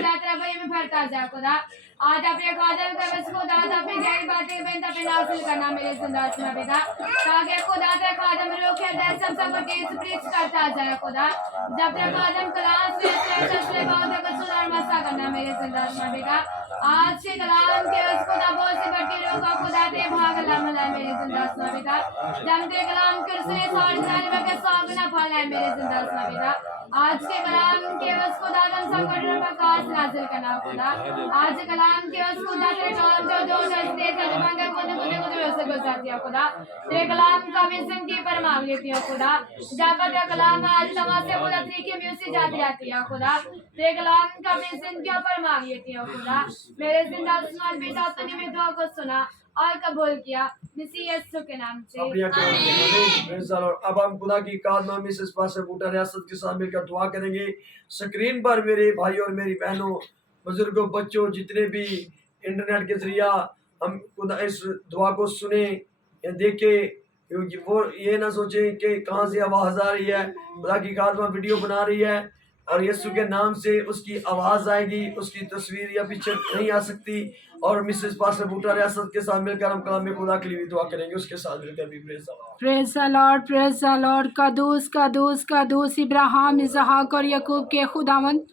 में भरता जाए खुदा। आज अपने खादम का बस खुदा अपनी गहरी बातें में अपने नासिल करना मेरे जिंदा आसमान बेटा, ताकि खुदा तेरे खादम रोके दे सब सबको तेज प्रीच करता जाए खुदा, जब तेरे खादम कलाम से ससले बातें को सुनार मसा करना मेरे जिंदा आसमान बेटा, आज के कलाम के उस खुदा बहुत सी बड़ी रोका खुदा तेरे भाग अल्लाह मला मेरे जिंदा आसमान बेटा, जब तेरे कलाम के उसने सारी जाने के साग ना फला है मेरे जिंदा आसमान बेटा, आज के कलाम के उस खुदा दम संगठन पर काज नाजिल करना खुदा, आज कलाम के उस खुदा तेरे कलाम जो जो दे तजबान को तुझे को से गुजारती है खुदा, तेरे कलाम का मैं जिंदगी पर मांग लेती हूं खुदा, जब तेरा कलाम आज तमाम से खुदा तरीके में उसी जाती आती है खुदा, तेरे कलाम का मैं जिंदगी पर मांग लेती हूं खुदा, मेरे जिंदा आसमान बेटा तूने मेरी दुआ को सुना और कबूल किया मसीह यीशु के नाम से आमीन। अब हम खुदा की कादमा में इस पास बूटा रियासत के साथ मिलकर दुआ करेंगे। स्क्रीन पर मेरे भाई और मेरी बहनों, बुजुर्गों, बच्चों, जितने भी इंटरनेट के जरिया हम खुदा इस दुआ को सुने या देखे, वो ये ना सोचें कि कहाँ से आवाज़ आ रही है। खुदा की कादमा वीडियो बना रही है और यीशु के नाम से उसकी आवाज़ आएगी, उसकी तस्वीर या पिक्चर नहीं आ सकती। और मिसेस पास्टर बूटा रियासत के साथ मिलकर हम कलाम खुदा के लिए भी दुआ करेंगे, उसके साथ मिलकर भी प्रेज़ प्रेज़ द लॉर्ड। कदूस कदूस कदूस इब्राहिम, इसहाक और याकूब के खुदावंद,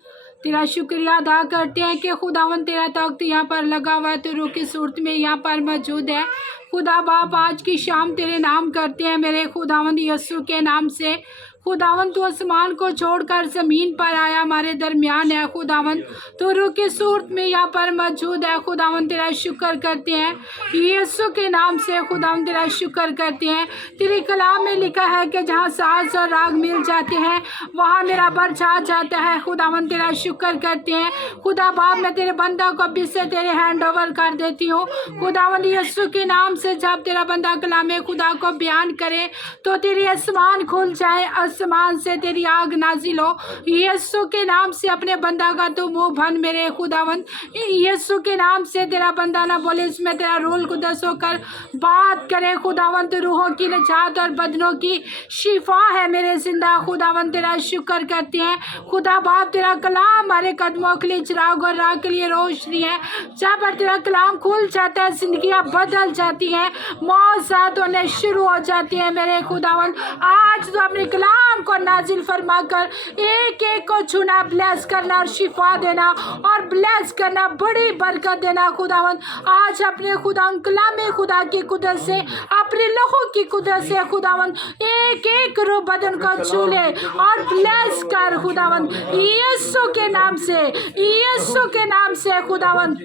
तेरा शुक्रिया अदा करते हैं कि खुदावंद तेरा तख्त यहाँ पर लगा हुआ है, तो रूह की सूरत में यहाँ पर मौजूद है। खुदा बाप आज की शाम तेरे नाम करते हैं मेरे खुदावंद यीशु के नाम से। खुदावंद तू आसमान को छोड़कर ज़मीन पर आया, हमारे दरमियान है खुदावंद, तो रूह की सूरत में यहाँ पर मौजूद है। खुदावंद तेरा शुक्र करते हैं यीशु के नाम से, खुदावंद तेरा शुक्र करते हैं। तेरी कलाम में लिखा है कि जहाँ साज और राग मिल जाते हैं वहाँ मेरा बर छा जाता है। खुदावंद तेरा शुक्र करते हैं। खुदा बाप मैं तेरे बंदा को अभी से तेरे हैंड ओवर कर देती हूँ खुदावंद यीशु के नाम से। जब तेरा बंदा कलाम खुदा को बयान करे तो तेरी आसमान खुल जाए, आसमान से तेरी आग नाजिल हो। यीशु के नाम से अपने बंदा का तू मुंह भन मेरे खुदावन। यीशु के नाम से तेरा बंदा ना बोले, इसमें तेरा रूल कुदस होकर बात करे खुदावन। तो रूहों की निजात और बदनों की शिफा है मेरे जिंदा खुदावन। तेरा शुक्र करते हैं खुदा बाप, तेरा कलाम हमारे कदमों के लिए चिराग और राह के लिए रोशनी है। जहाँ पर तेरा कलाम खुल जाता है जिंदगियाँ बदल जाती हैं, मौत होने शुरू हो जाती है मेरे खुदावन। आज तो अपने कलाम को नाजिल फरमा कर एक एक को छूना, ब्लेस करना और शिफा देना और ब्लेस करना, बड़ी बरकत देना खुदावन। आज अपने खुदावन कलाम खुदा की कुदरत से, अपने लहू की कुदरत से खुदावन एक एक रूह बदन को छू ले और ब्लेस कर खुदावन, यीशु के नाम से, यीशु के नाम से खुदावन।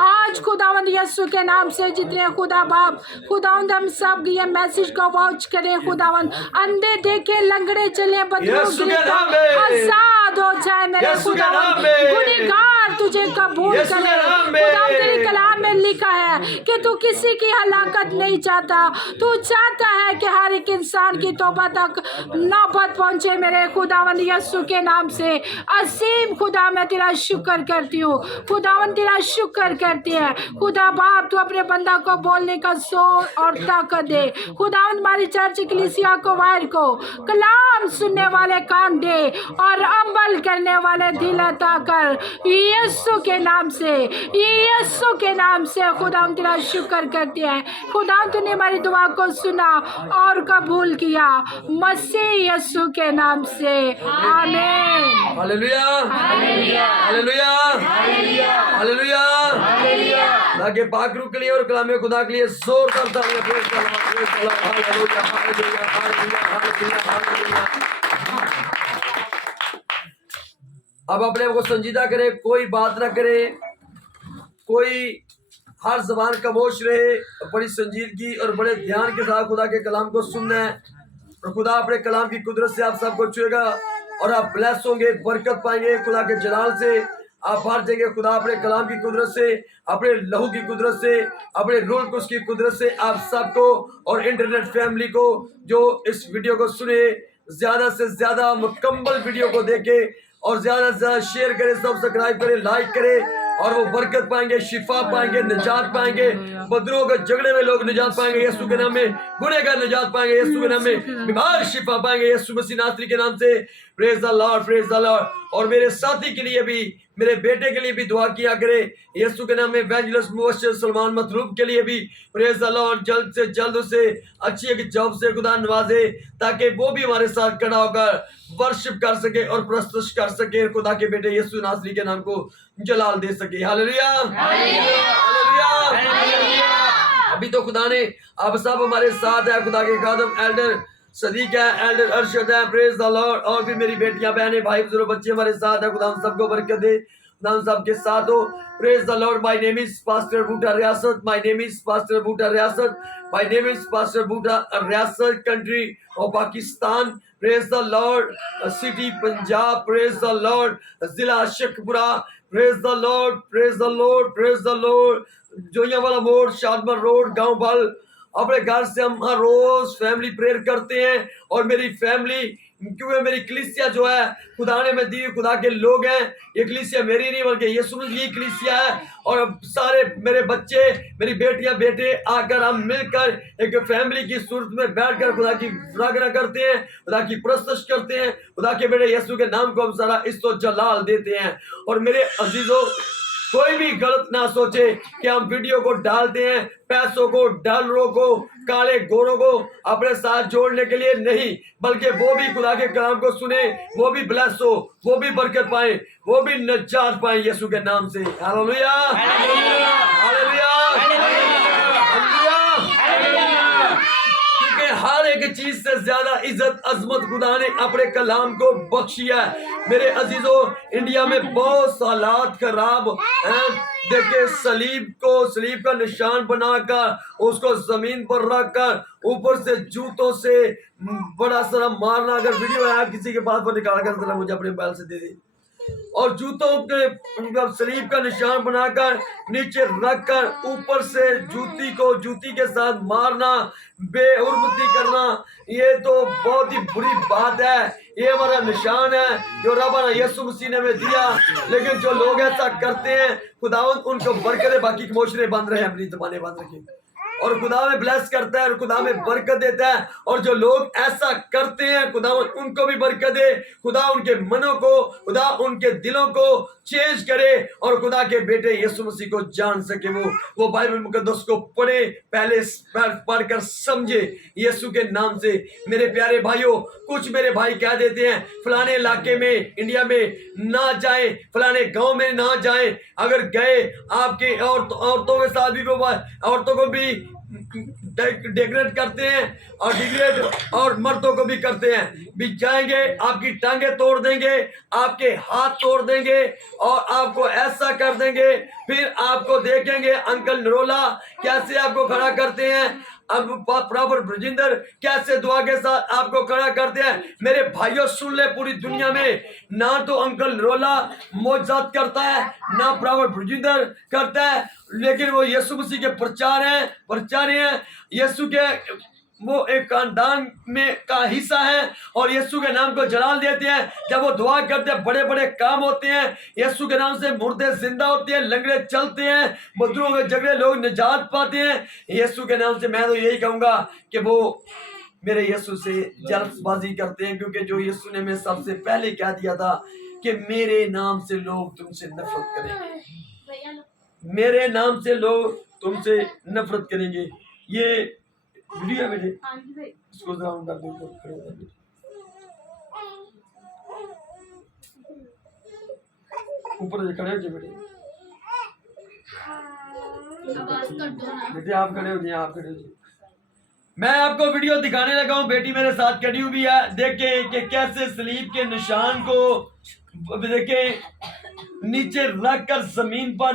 आज खुदावन यीशु के नाम से जितने खुदा बाप खुदावन हम सब ये मैसेज को वॉच करें खुदावन। अंधे देखे, लंगड़े चले, बदलू आजाद हो जाए मेरे खुदावन। गुनहगार तुझे कबूल करे खुदावन। तेरे कलाम में लिखा है कि तू किसी की हलाकत नहीं चाहता, तू चाहता है कि हर एक इंसान की तौबा तक नौबत पहुंचे मेरे खुदावन। यीशु के नाम से असीम खुदा मैं तेरा शुक्र करती हूँ खुदावन, तेरा शुक्र करती है खुदा बाप। तू अपने बंदा को बोलने का जोर और ताकत दे खुदावन। हमारी चर्च कलीसिया को वायर को कलाम सुनने वाले कान दे और अमल करने वाले दिल अता कर यीशु के नाम से, यीशु के नाम से खुदावन तेरा शुक्र करते हैं खुदावन। तूने हमारी दुआ को सुना और कबूल किया मसीह यीशु के नाम से, आमीन। Hallelujah, hallelujah, hallelujah. ताकि पाक रूह के लिए और कलाम खुदा के लिए जोरदार तालियां, praise the Lord, praise the lord, hallelujah, hallelujah, hallelujah, hallelujah, hallelujah. अब अपने आप को संजीदा करे, कोई बात ना करे, कोई हर जबान खामोश रहे, बड़ी संजीदगी और बड़े ध्यान के साथ खुदा के कलाम को सुनना है। और खुदा अपने कलाम की कुदरत से आप सबको छुएगा और आप ब्लेस होंगे, बरकत पाएंगे खुदा के जलाल से। आप बाहर जाएंगे खुदा अपने कलाम की कुदरत से, अपने लहू की कुदरत से, अपने रूल कुछ की कुदरत से आप सबको और इंटरनेट फैमिली को जो इस वीडियो को सुने, ज्यादा से ज्यादा मुकम्मल वीडियो को देखे और ज्यादा से ज्यादा शेयर करें, सब्सक्राइब करें, लाइक करें और वो बरकत पाएंगे, शिफा पाएंगे, निजात पाएंगे। बदरों के झगड़े में लोग निजात पाएंगे यीशु के नाम में, गुनहगार निजात पाएंगे यीशु के नाम में, बीमार शिफा पाएंगे यीशु मसीह नासरी के नाम से। Praise the lord, praise the Lord. और मेरे साथी के लिए भी, मेरे बेटे के लिए भी दुआ किया करे यीशु के नाम में। इवेंजलिस्ट मुबश्शिर सलमान मतलूब के लिए भी प्रेज द लॉर्ड, जल्द से जल्द उसे अच्छी एक जॉब से खुदा नवाजे ताकि वो भी हमारे साथ खड़ा होकर वर्शिप कर सके और प्रस्तुत कर सके, खुदा के बेटे यीशु नासरी के नाम को जलाल दे सके। Hallelujah, hallelujah, hallelujah. अभी तो खुदा ने आप सब हमारे साथ है, खुदा के खादम एल्डर सदीक है, एल्डर अरशद है, प्रेज द लॉर्ड। और भी मेरी बेटियां, बहनें, भाई बुजुर्ग, बच्चे हमारे साथ है। खुदा हम सबको बरकत दे, खुदा हम सबके साथ हो। Praise the lord. My name is pastor Buta Riyasat, my name is pastor Buta Riyasat, my name is pastor Buta Riyasat, country of Pakistan. Praise the lord. City Punjab, praise the lord. जिला Sheikhupura, praise the lord, praise the lord, praise the lord. Joiyawala मोड़, शादमर रोड, गांव बल। अपने घर से हम हर रोज फैमिली प्रेयर करते हैं और मेरी फैमिली, क्योंकि मेरी कलीसिया जो है खुदा ने मैं दी, खुदा के लोग हैं। ये कलीसिया मेरी नहीं बल्कि यीशु मसीह की कलीसिया है। और अब सारे मेरे बच्चे, मेरी बेटियां, बेटे आकर हम मिलकर एक फैमिली की सूरत में बैठकर खुदा की प्रार्थना करते हैं, खुदा की प्रस्तुत करते हैं, खुदा के बेटे यीशु के नाम को हम सारा इस्तो जलाल देते हैं। और मेरे अजीजों, कोई भी गलत ना सोचे कि हम वीडियो को डालते हैं पैसों को, डॉलरों को, काले गोरों को अपने साथ जोड़ने के लिए नहीं, बल्कि वो भी खुदा के कलाम को सुने, वो भी ब्लेस हो, वो भी बरकत पाए, वो भी निजात पाए यीशु के नाम से। Hallelujah, hallelujah, hallelujah. क्योंकि हर एक चीज से ज्यादा इज्जत अजमत खुदा ने अपने कलाम को बख्शिया है। मेरे अजीजों, इंडिया में बहुत हालात खराब हैं। देखिए, सलीब का निशान बनाकर उसको जमीन पर रखकर ऊपर से जूतों से बड़ा सारा मारना। अगर वीडियो है किसी के पास पर निकाल कर जरा मुझे अपने मोबाइल से दे दी। और जूतों के मतलब सलीब का निशान बनाकर नीचे रखकर ऊपर से जूती के साथ मारना, बेहुरमती करना, ये तो बहुत ही बुरी बात है। ये हमारा निशान है जो रब ने यीशु मसीह ने हमें दिया। लेकिन जो लोग ऐसा करते हैं, खुदावंद उनको बरकत, बाकी के मोशरे बंद रहे, अपनी जबानें बंद रखें, और खुदा में ब्लेस करता है और खुदा में बरकत देता है। और जो लोग ऐसा करते हैं, खुदा उनको भी बरकत दे। खुदा उनके मनों को, खुदा उनके दिलों को चेंज करे और खुदा के बेटे यीशु मसीह को जान सके। वो बाइबल मुकद्दस को पढ़े, पहले पढ़कर समझे यीशु के नाम से। मेरे प्यारे भाइयों, कुछ मेरे भाई कह देते हैं फलाने इलाके में, इंडिया में ना जाए, फलाने गांव में ना जाए। अगर गए, आपके औरतों के साथ भी, औरतों को भी डेग्रेड करते हैं और डिग्रेड और मर्दों को भी करते हैं। भी जाएंगे, आपकी टांगे तोड़ देंगे, आपके हाथ तोड़ देंगे और आपको ऐसा कर देंगे। फिर आपको देखेंगे अंकल नरोला कैसे आपको खड़ा करते हैं, अब प्रॉपर ब्रजिंदर कैसे दुआ के साथ आपको खड़ा करते हैं। मेरे भाइयों सुन ले, पूरी दुनिया में ना तो अंकल नरोला मौजूद करता है, ना प्रॉपर ब्रजिंदर करता है, लेकिन वो यीशु मसीह के प्रचारी हैं। यीशु के वो एक खानदान में का हिस्सा है और यीशु के नाम को जलाल देते हैं। जब वो दुआ करते हैं, बड़े बड़े काम होते हैं। यीशु के नाम से मुर्दे जिंदा होते हैं, लंगड़े चलते हैं, मजदूरों के झगड़े लोग निजात पाते हैं यीशु के नाम से। मैं तो यही कहूंगा कि वो मेरे यीशु से जल्दबाजी करते हैं, क्योंकि जो यीशु ने हमें सबसे पहले कह दिया था कि मेरे नाम से लोग तुमसे नफरत करेंगे, मेरे नाम से लोग तुमसे नफरत करेंगे। ये वीडियो बेटे, इसको जरा ऑन कर दो, ऊपर से खड़े हो जाइए बेटे, बेटे आप खड़े हो जाइए, आप खड़े हो जाइए। मैं आपको वीडियो दिखाने लगा हूँ, बेटी मेरे साथ खड़ी हुई है। देखे कि कैसे सलीब के निशान को देखे नीचे रख कर जमीन पर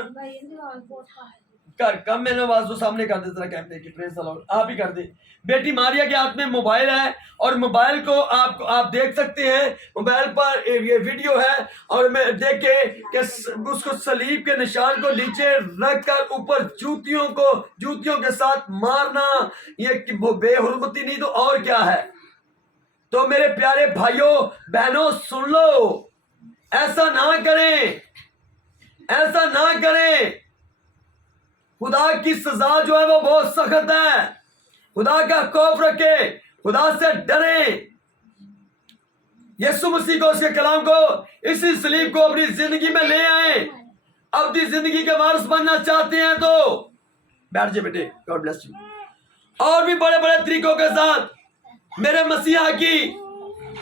कर कम मैंने आवाज तो सामने कर दे, जरा कैमरे की, प्रेज द लॉर्ड, आप ही कर दे। बेटी मारिया के हाथ में मोबाइल है और मोबाइल को आप देख सकते हैं, मोबाइल पर ये वीडियो है। और मैं देखे कि उसको सलीब के निशान को नीचे रखकर ऊपर जूतियों के साथ मारना, ये बेहुरमती नहीं तो और क्या है। तो मेरे प्यारे भाइयों बहनों सुन लो, ऐसा ना करें, ऐसा ना करें। खुदा की सजा जो है वो बहुत सख्त है। खुदा का खौफ रखे, खुदा से डरे। यीशु मसीह को, उसके कलाम को, इसी सलीब को अपनी जिंदगी में ले आए। अपनी जिंदगी के वारिस बनना चाहते हैं तो बैठ जाए बेटे, गॉड ब्लेस यू। और भी बड़े बड़े तरीकों के साथ मेरे मसीहा की,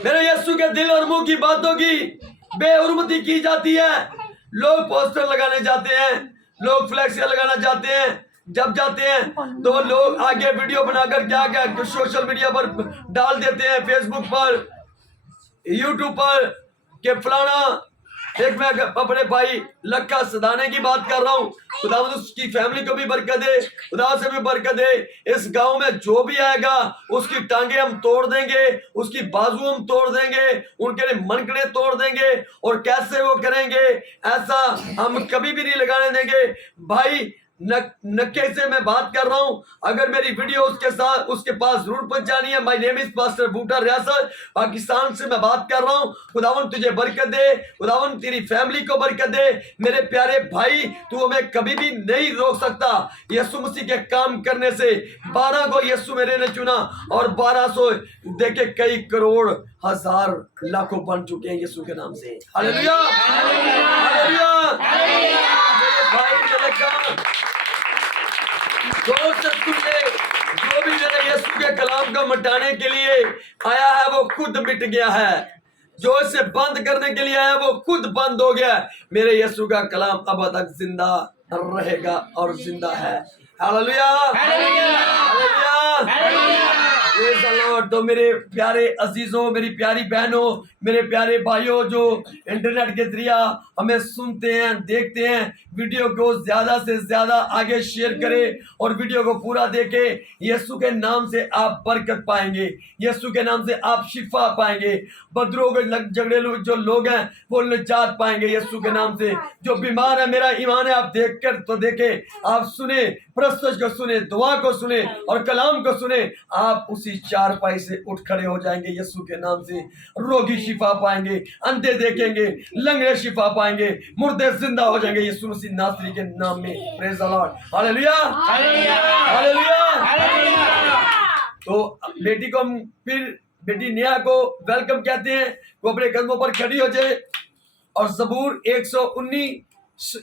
मेरे यीशु के दिल और मुंह की बातों की बेहुरमती की जाती है। लोग पोस्टर लगाने जाते हैं, लोग फ्लैक्सियां लगाना चाहते हैं, जब जाते हैं तो लोग आगे वीडियो बनाकर क्या क्या सोशल मीडिया पर डाल देते हैं, फेसबुक पर, यूट्यूब पर, के फलाना। एक मैं अपने भाई लक्का सदाने की बात कर रहा हूँ, खुदा उसकी फैमिली को भी बरकत दे, खुदा से भी बरकत दे। इस गांव में जो भी आएगा उसकी टांगे हम तोड़ देंगे, उसकी बाजू हम तोड़ देंगे, उनके मनकड़े तोड़ देंगे। और कैसे वो करेंगे, ऐसा हम कभी भी नहीं लगाने देंगे। भाई नक्के से मैं बात कर रहा हूं, अगर मेरी वीडियो उसके पास जरूर पहुंचानी है। My name is pastor Buta रियासत, पाकिस्तान से मैं बात कर रहा हूं। खुदावन तुझे बरकत दे, खुदावन तेरी फैमिली को बरकत दे। मेरे प्यारे भाई, तू हमें कभी भी नहीं रोक सकता यीशु मसीह के काम करने से। 12 को यीशु मेरे ने चुना और 1200 देखे कई करोड़ हजार लाखों बन चुके हैं यीशु के नाम से। Hallelujah, hallelujah. मेरे भाई जो भी मेरे यीशु के कलाम को मिटाने के लिए आया है वो खुद मिट गया है, जो इसे बंद करने के लिए आया वो खुद बंद हो गया। मेरे यीशु का कलाम अब तक जिंदा रहेगा और जिंदा है। Hallelujah, hallelujah, hallelujah. और तो मेरे प्यारे अजीजों, मेरी प्यारी बहनों, मेरे प्यारे भाइयों जो इंटरनेट के जरिया हमें सुनते हैं, देखते हैं, वीडियो को ज़्यादा से ज़्यादा आगे शेयर करें और वीडियो को पूरा देखें। यीशु के नाम से आप बरकत पाएंगे, यीशु के नाम से आप शिफा पाएंगे, बदरों के झगड़े जो लोग हैं वो निजात पाएंगे यीशु के नाम से। जो बीमार है, मेरा ईमान है, आप देख कर तो देखें, आप सुने, प्रस्तुत को सुने, दुआ को सुने और कलाम को सुने, आप उसी चारपाई से उठ खड़े हो जाएंगे यीशु के नाम से। रोगी शिफा पाएंगे, अंधे देखेंगे, लंगड़े शिफा पाएंगे, मुर्दे जिंदा हो जाएंगे यीशु मसीह नासरी के नाम में। Praise the lord, hallelujah, hallelujah. तो बेटी को हम फिर बेटी नेहा को वेलकम कहते हैं, वो अपने कदमों पर खड़ी हो जाए और ज़बूर 119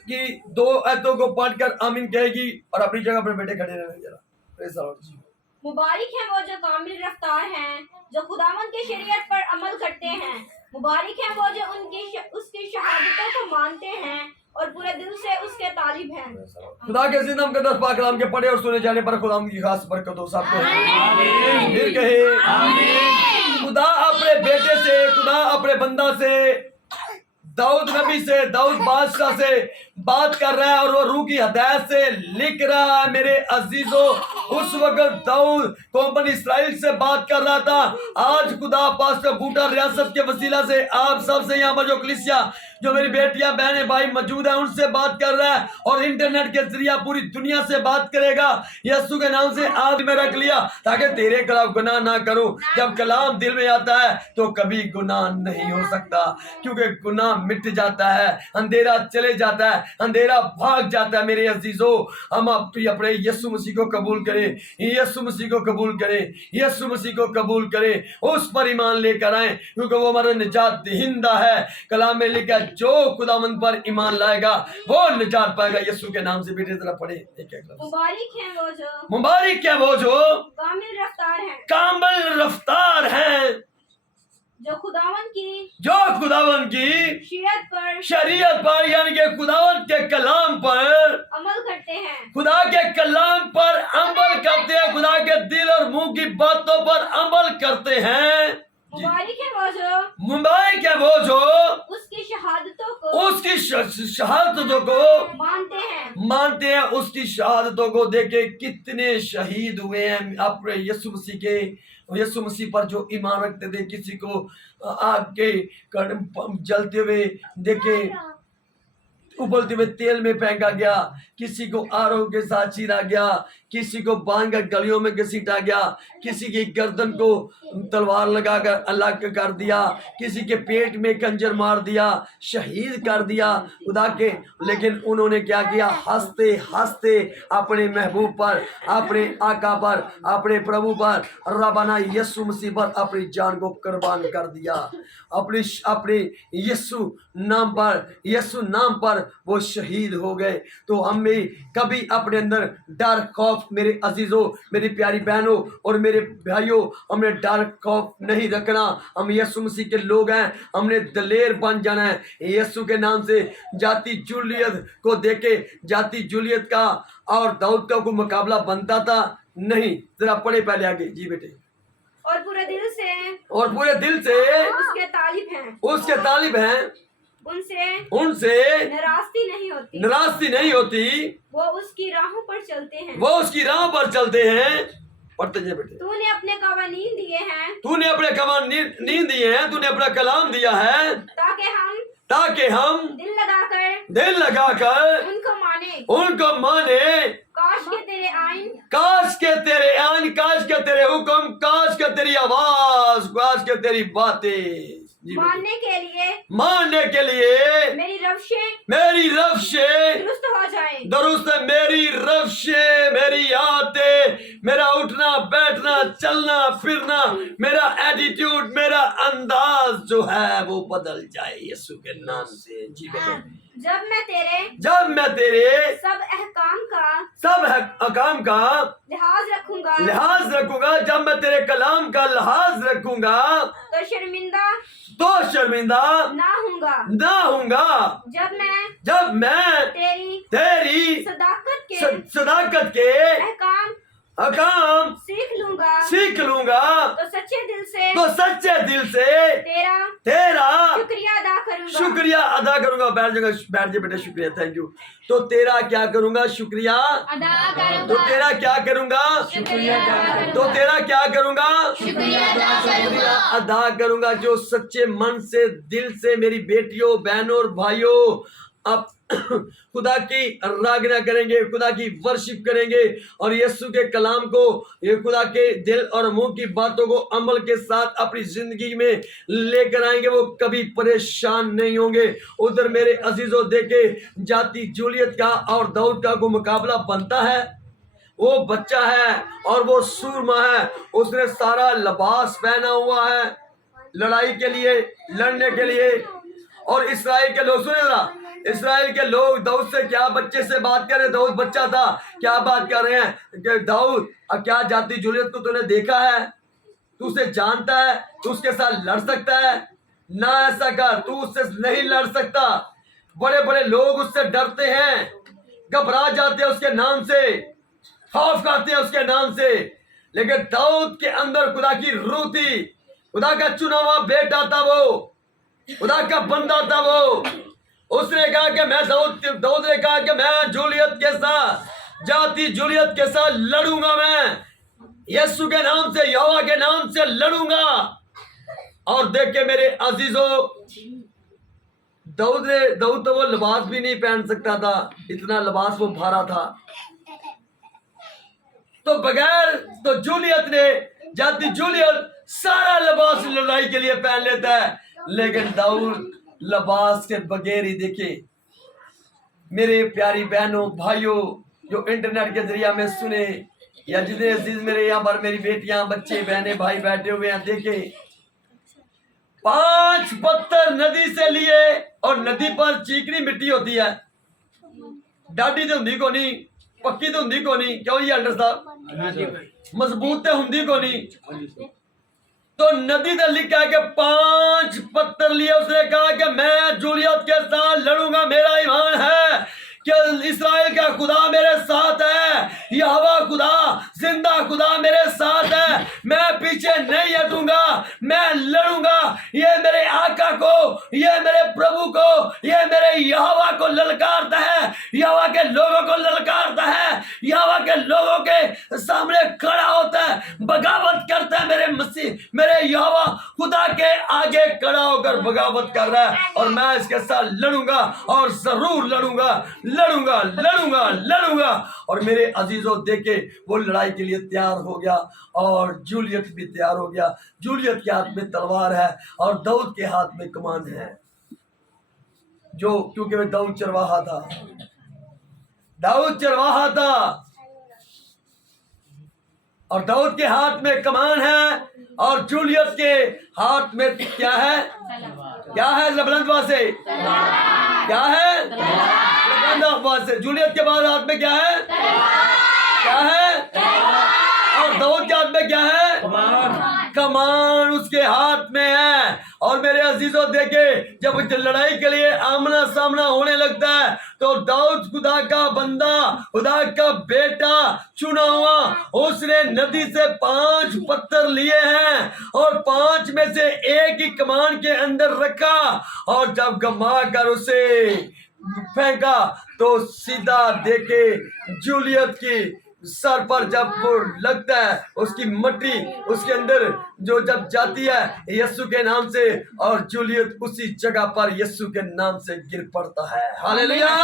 की 2 आयतों को पढ़कर आमीन कहेगी और अपनी जगह पर बेटे खड़े रहने जरा। प्रेज द लॉर्ड जी। मुबारक है वो जो कामिल रफ्तार हैं, जो खुदावन की शरीयत पर अमल करते हैं। मुबारक है वो जो उसकी शहादतों को मानते हैं और पूरे दिल से उसके तालिब हैं। खुदा के जिंदा मुकद्दस पाक कलाम के पढ़े और सुने जाने पर खुदा की खास बरकत हो सबको। फिर कहे आमीन। खुदा अपने बेटे से, खुदा अपने बंदा से, दाऊद नबी से, दाऊद बादशाह से बात कर रहा है और वो रूह की हदायत से लिख रहा है। मेरे अजीजों, उस वक्त दाऊद कौम इस्राइल से बात कर रहा था। आज खुदा पास्टर बूटा रियासत के वसीला से आप सबसे यहाँ पर जो कलीसिया, जो मेरी बेटियां, बहनें, भाई मौजूद हैं, उनसे बात कर रहा है और इंटरनेट के जरिए पूरी दुनिया से बात करेगा। यीशु के नाम से आज में रख लिया ताकि तेरे खिलाफ गुनाह ना करूं। जब कलाम दिल में आता है तो कभी गुनाह नहीं हो सकता, क्योंकि गुनाह मिट जाता है, अंधेरा चले जाता है, अंधेरा भाग जाता है। मेरे अजीजों, हम अपने यीशु मसीह को कबूल करें, यीशु मसीह को कबूल करें, यीशु मसीह को कबूल करें, उस पर ईमान लेकर आए, क्योंकि वो हमारा निजात दहिंदा है। कलाम में लिखा जो खुदावंद पर ईमान लाएगा वो निजात पाएगा। यीशु के नाम से बेटे जरा पढ़े। मुबारक है वो जो, मुबारक है वो जो कामिल रफ्तार हैं, कामिल रफ्तार हैं, जो खुदावन की शरीयत पर यानी कि खुदावन के कलाम पर अमल करते हैं। खुदा के कलाम पर अमल करते हैं, खुदा के दिल और मुंह की बातों पर अमल करते हैं। मुबारक है वो जो उसकी शहादतों को मानते हैं। उसकी शहादतों को देखे कितने शहीद हुए हैं अपने यीशु मसीह के, यीशु मसीह पर जो ईमान रखते थे। किसी को आग के जलते हुए देखे, उबलते हुए तेल में फेंका गया, किसी को आरों के साथ चीरा गया, किसी को बांध कर गलियों में घसीटा गया, किसी की गर्दन को तलवार लगाकर अलग कर दिया, किसी के पेट में खंजर मार दिया, शहीद कर दिया खुदा के। लेकिन उन्होंने क्या किया? हंसते हंसते अपने महबूब पर, अपने आका पर, अपने प्रभु पर, रबाना यीशु मसीह पर अपनी जान को कुर्बान कर दिया। अपने यीशु नाम पर वो शहीद हो गए। तो हम भी कभी अपने अंदर डर, खौफ, मेरे अजीजों, मेरी प्यारी बहनों और मेरे भाइयों, हमने डर खौफ नहीं रखना। हम यीशु मसीह के लोग हैं, हमने दलेर बन जाना है यीशु के नाम से। जाति जूलियत को देखे, जाति जूलियत का और दाऊद का कोई मुकाबला बनता था नहीं। जरा पढ़े पहले आगे जी बेटे। और पूरे दिल से उसके तालिब हैं, उनसे निराशती नहीं होती। वो उसकी राहों पर चलते हैं। पढ़ते जाइए बेटे। तूने अपने कवानीन दिए हैं, तूने अपना कलाम दिया है ताकि हम दिल लगाकर उनको माने। काश के तेरे आइन, काश के तेरे हुक्म, काश के तेरी आवाज, काश के तेरी बातें मानने के लिए मेरी रफ्शें दुरुस्त है। मेरी रफ्शें, मेरी आदतें, मेरा उठना बैठना, चलना फिरना, मेरा एटीट्यूड, मेरा अंदाज जो है वो बदल जाए यीशु के नाम से। जी बेटे। जब मैं तेरे सब अहकाम का लिहाज रखूंगा, जब मैं तेरे कलाम का लिहाज रखूंगा तो शर्मिंदा ना हूंगा। जब मैं तेरी सदाकत के काम सीख लूंगा तो सच्चे दिल से तेरा शुक्रिया अदा करूंगा। बैठ जाए बेटा, शुक्रिया, थैंक यू। तो तेरा क्या करूंगा? शुक्रिया अदा करूंगा। तो तेरा क्या करूंगा? तो तेरा क्या करूंगा? शुक्रिया अदा करूंगा। जो सच्चे मन से, दिल से मेरी बेटियों, बहनों और भाइयों अब खुदा की आराधना करेंगे, खुदा की वर्शिप करेंगे और यीशु के कलाम को, ये खुदा के दिल और मुंह की बातों को अमल के साथ अपनी जिंदगी में लेकर आएंगे, वो कभी परेशान नहीं होंगे। उधर मेरे अजीजों देखे जाति जूलियत का और दाऊद का को मुकाबला बनता है। वो बच्चा है और वो सूरमा है, उसने सारा लिबास पहना हुआ है लड़ाई के लिए, लड़ने के लिए। और इस्राएल के लोग, सुने जरा, इस्राएल के लोग दाऊद से क्या बच्चे से बात कर रहे हैं? दाऊद बच्चा था, क्या बात कर रहे हैं कि दाऊद क्या जाति जूलियत को तूने देखा है? तू उसे जानता है? तू उसके साथ लड़ सकता है? ना ऐसा कर, तू उससे नहीं लड़ सकता। बड़े बड़े लोग उससे डरते हैं, घबरा जाते हैं उसके नाम से, खौफ करते हैं उसके नाम से। लेकिन दाऊद के अंदर खुदा की रूह थी, खुदा का चुना हुआ बेटा था, वो खुदा का बंदा था। वो उसने कहा कि मैं दाऊद ने कहा कि मैं जूलियत के साथ, जाति जूलियत के साथ लड़ूंगा, मैं यीशु के नाम से, यहोवा के नाम से लड़ूंगा। और देख के मेरे अजीजों, दाऊद तो वो लिबास भी नहीं पहन सकता था, इतना लिबास वो भारा था। तो बगैर, तो जूलियत ने, जाति जूलियत सारा लिबास लड़ाई के लिए पहन लेता है, लेकिन दाऊद लिबास के बगैर ही। देखे मेरे प्यारी बहनों, भाइयों जो इंटरनेट के जरिए में सुने, या जितने अजीज मेरे यहाँ पर मेरी बेटियां, बच्चे, बहनें, भाई बैठे हुए हैं, देखे 5 पत्थर नदी से लिए, और नदी पर चीकनी मिट्टी होती है, डाडी तो होंगी को नहीं, पक्की तो होंगी को नहीं, क्यों ये अल्टर साहब, मजबूत तो होंगी को नहीं। तो नदी ने लिखा है कि 5 पत्थर लिए, उसने कहा कि मैं जूलियत के साथ लड़ूंगा। मेरा ईमान है कि इस्राएल का खुदा मेरे साथ है, यहोवा खुदा, जिंदा खुदा मेरे साथ है। मैं पीछे नहीं हटूंगा, मैं लड़ूंगा। ये मेरे आका को, ये मेरे प्रभु को, ये मेरे यहोवा को ललकारता है, यहोवा के लोगों को ललकारता है, यहोवा के लोगों के सामने खड़ा होता है, बगावत करता है। मेरे मसीह, मेरे यहोवा खुदा के आगे खड़ा होकर बगावत कर रहा है, और मैं इसके साथ लड़ूंगा, और जरूर लड़ूंगा, लड़ूंगा, लड़ूंगा, लड़ूंगा। और मेरे अजीजों देखे वो लड़ाई के लिए तैयार हो गया, और जूलियत भी तैयार हो गया। जूलियत के हाथ में तलवार है और दाऊद के हाथ में कमान है, जो क्योंकि वह दाऊद चरवाहा था, दाऊद चरवाहा था, और दाऊद के हाथ में कमान है, और जूलियत के हाथ में क्या है? क्या है? बुलंद से क्या है? बुलंद से। जूलियत के बाद हाथ में क्या है? क्या है? और दाऊद के हाथ में क्या है? कमान उसके हाथ में है। और मेरे अजीजों देखे, जब लड़ाई के लिए आमना सामना होने लगता है, तो दाऊद खुदा का बंदा, खुदा का बेटा, चुना हुआ, उसने नदी से 5 पत्थर लिए हैं, और 5 में से एक ही कमान के अंदर रखा, और जब घुमा कर उसे फेंका तो सीधा देखे जूलियत की सर पर जब वो लगता है, उसकी मट्टी उसके अंदर जो जब जाती है यीशु के नाम से, और जूलियत उसी जगह पर यीशु के नाम से गिर पड़ता है। हालेलुया।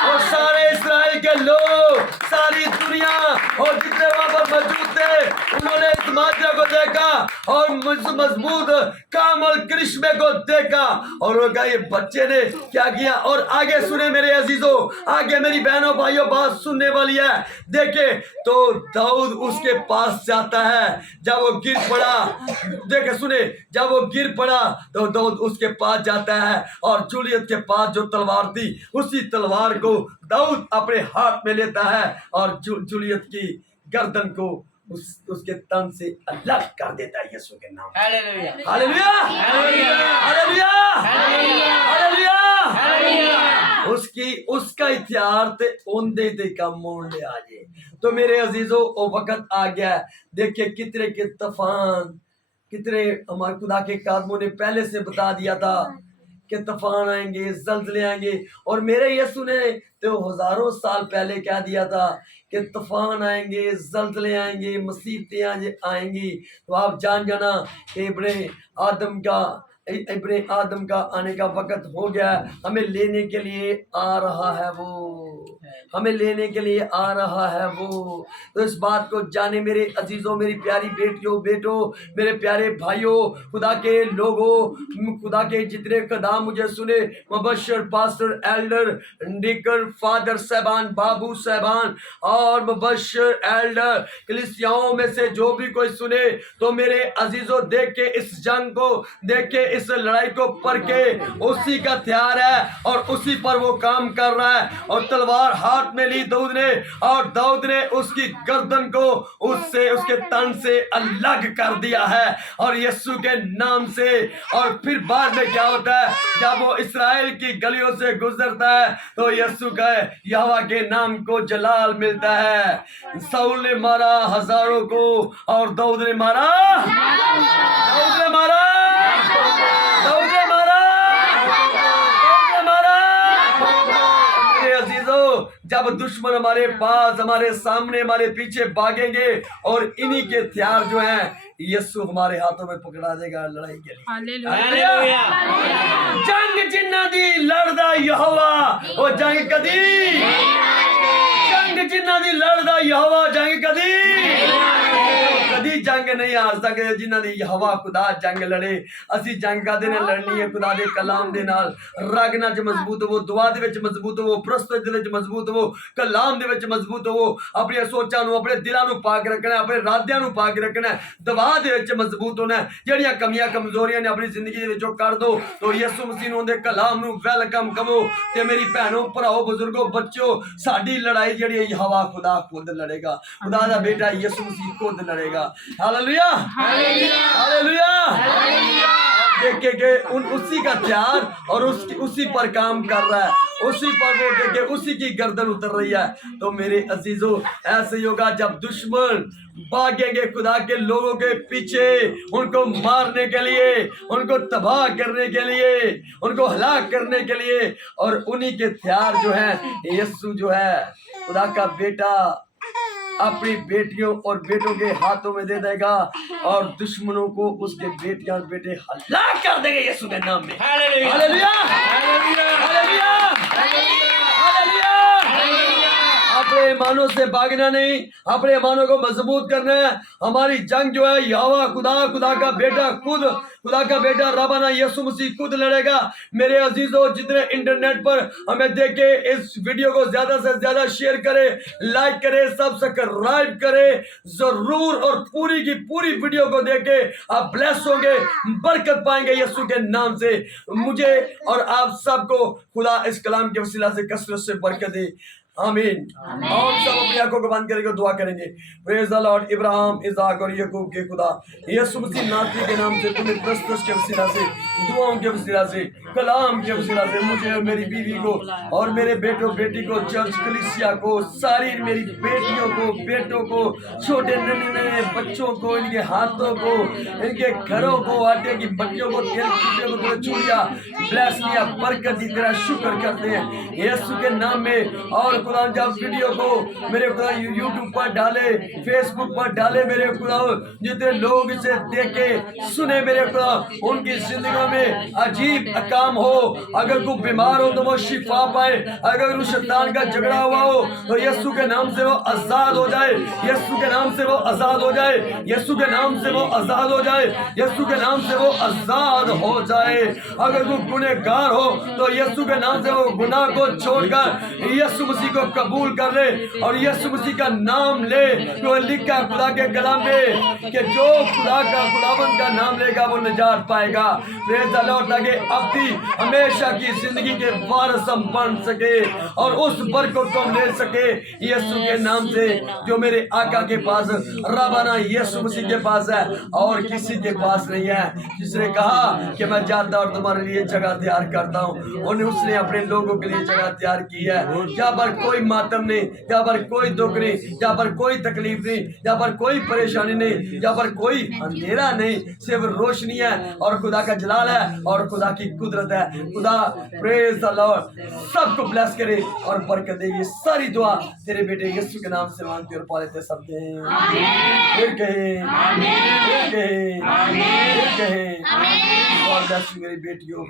और सारे इस्राएल के लोग, सारी दुनिया और जितने वहां पर मौजूद थे, उन्होंने इस माजरा को देखा और मजबूत कामल करिश्मे को देखा, और वो कहा ये बच्चे ने क्या किया। और आगे सुने मेरे अजीजों, आगे मेरी बहनों भाइयों बात सुनने वाली है। देखे तो दाऊद उसके पास जाता है, जब वो गिर पड़ा, देखे सुने, जब वो गिर पड़ा तो दाऊद उसके पास जाता है, और जूलियत के पास जो तलवार थी, उसी तलवार को दाऊद अपने हाथ में लेता है, और जूलियत की गर्दन को उसके तन से अलग कर देता है यीशु के नाम। Hallelujah, hallelujah, hallelujah, hallelujah. उसका इतिहास ते ओंदे ते का मोड़ ले आजे, तो मेरे अजीजों वो वक्त आ गया है। देखिए कितने के तूफान, कितने हमारे खुदा के कादमों ने पहले से बता दिया था कि तूफान आएंगे, जल्जले आएंगे। और मेरे यीशु ने तो हजारों साल पहले कह दिया था कि तूफान आएंगे, जल्जले आएंगे, मुसीबतें आएंगी। तो आप जान जाना कि इब्ने आदम का आने का वक्त हो गया। हमें लेने के लिए आ रहा है वो, हमें लेने के लिए आ रहा है वो। तो इस बात को जाने मेरे अजीजों, मेरी प्यारी बेटियों, बेटों, मेरे प्यारे भाइयों, खुदा के लोगों, खुदा के जितने कदम मुझे सुने, मुबशर, पास्टर, एल्डर, डीकन, फादर साहबान, बाबू साहबान और मुबशर, एल्डर, कलीसियाओं में से जो भी कोई सुने, तो मेरे अजीजों देख के इस जंग को, देख के इस लड़ाई को पढ़ के, उसी का हथियार है और उसी पर वो काम कर रहा है। और तलवार हाथ में ली दाऊद ने, और दाऊद ने उसकी गर्दन को उससे, उसके तन से अलग कर दिया है और यीशु के नाम से। और फिर बाद में क्या होता है, जब वो इस्राएल की गलियों से गुजरता है तो यीशु का, यहोवा के नाम को जलाल मिलता है। साउल ने मारा हजारों को और दाऊद ने मारा, दाऊद ने मारा, दाऊद ने मारा, दाऊद ने मारा। मेरे अजीजों, जब दुश्मन हमारे पास, हमारे सामने, हमारे पीछे भागेंगे और इन्हीं के हथियार जो हैं यीशु हमारे हाथों में पकड़ा देगा लड़ाई के लिए। हालेलुया। जंग जिन्ना दी लड़दा यहोवा, वो जंग कदी, जंग जिन्ना दी लड़दा यहोवा, जंग कदी जंग नहीं हार सकते जिन्ना दी यहोवा खुदा जंग लड़े। ਅਸੀਂ जंग कादे नाल लड़नी है, खुदा दे कलाम दे नाल। रगना च मजबूत होवो, दुआ दे विच मजबूत होवो, प्रस्तुत दे विच मजबूत होवो, कलाम दे विच मजबूत होवो। अपनी सोचां नूं, अपने दिलां नूं पाक रखना है, अपने इरादियां नूं पाक रखना है, दुआ दे विच मजबूत होना है। ਜਿਹੜੀਆਂ कमियां कमजोरियां ने अपनी जिंदगी दे विचों कर दो, तो यीशु मसीह नूं दे कलाम नूं वेलकम करो। ते मेरी भैनों, भराओ, बुजुर्गो, बच्चों, साडी लड़ाई ਜਿਹੜੀ है यहोवा खुदा खुद लड़ेगा, खुदा दा बेटा यीशु मसीह खुद लड़ेगा। Hallelujah, hallelujah, hallelujah. देखे के उसी का हथियार और उसी पर काम कर रहा है, उसी पर वो देखे उसी की गर्दन उतर रही है। तो मेरे अजीजों, ऐसे ही होगा जब दुश्मन भागेंगे खुदा के लोगों के पीछे, उनको मारने के लिए, उनको तबाह करने के लिए, उनको हलाक करने के लिए। और उन्हीं के हथियार जो है यीशु जो है खुदा का बेटा अपनी बेटियों और बेटों के हाथों में दे देगा और दुश्मनों को उसके बेटियां और बेटे हलाक कर देंगे यीशु के नाम में। Hallelujah, hallelujah, hallelujah, hallelujah. अपने ईमानों से भागना नहीं, अपने ईमानों को मजबूत करना है। हमारी जंग जो है यहोवा खुदा, खुदा का बेटा खुद, खुदा का बेटा रबाना यीशु मसीह खुद लड़ेगा। मेरे अजीजों, जितने इंटरनेट पर हमें देखे, इस वीडियो को ज्यादा से ज्यादा शेयर करें, लाइक करें, सब्सक्राइब करें जरूर। और पूरी की पूरी वीडियो को देखे, आप ब्लेस होंगे, बरकत पाएंगे यीशु के नाम से। मुझे और आप सबको खुदा इस कलाम के वसीला से कसरत से बरकत दे। आमीन। और सब अपनी आंखों को बंद करेंगे, दुआ करेंगे। Praise the lord. Ibrahim, Ishaq और याकूब के खुदा यीशु मसीह नासरी के नाम से, तुम्हें प्रस्तुत के वसीला से, दुआओं के वसीला से, कलाम के वसीला से मुझे और मेरी बीवी को और मेरे बेटों बेटी को, चर्च कलीसिया को, सारी मेरी बेटियों को, बेटों को, छोटे नन्हे बच्चों को, इनके हाथों को, इनके घरों को, आटे की बट्टियों को, तेल की को छू लिया, ब्लेस किया, बरकत दी। तेरा शुक्र करते हैं यीशु के नाम में। और खुदा जब वीडियो को मेरे खुदा यूट्यूब पर डाले, फेसबुक पर डाले, मेरे खुदा जितने लोग इसे देखे सुने, मेरे खुदा उनकी जिंदगी में अजीब काम हो। अगर कोई बीमार हो तो वो शिफा पाए, अगर उस शैतान का झगड़ा हुआ हो तो यीशु के नाम से वो आजाद हो जाए, यीशु के नाम से वो आजाद हो जाए, यीशु के नाम से वो आजाद हो जाए, यीशु के नाम से वो आजाद हो जाए। अगर कोई गुनहगार हो तो यीशु के नाम से वो गुनाह को छोड़कर यीशु मसीह को कबूल कर ले और यीशु मसीह का नाम ले। जो लिखा खुदा के कलाम में कि जो खुदा का खुदावंद का नाम लेगा वो निजात पाएगा। Praise the Lord. ताकि अब भी हमेशा की जिंदगी के वारिस हम बन सके और उस बरकत को हम ले सके यीशु के नाम से, जो मेरे आका के पास रबाना यीशु मसीह के पास है और किसी के पास नहीं है। जिसने कहा कि मैं जाता और तुम्हारे लिए जगह तैयार करता हूँ, उन्हें उसने अपने लोगों के लिए जगह तैयार की है, जहाँ पर कोई मातम नहीं, जहाँ पर कोई दुख नहीं, जहाँ पर कोई तकलीफ नहीं, जहाँ पर कोई परेशानी नहीं, जहाँ पर कोई अंधेरा नहीं, सिर्फ रोशनी है और खुदा का जलाल है और खुदा की कुदरत है। खुदा प्रेज द लॉर्ड सबको ब्लेस करे और बरकत दे। ये सारी दुआ तेरे बेटे यीशु के नाम से मांगते और पा लेते सब फिर कहें, फिर कहें, फिर कहें, फिर कहें। गॉड ब्लेस यू मेरी बेटियों।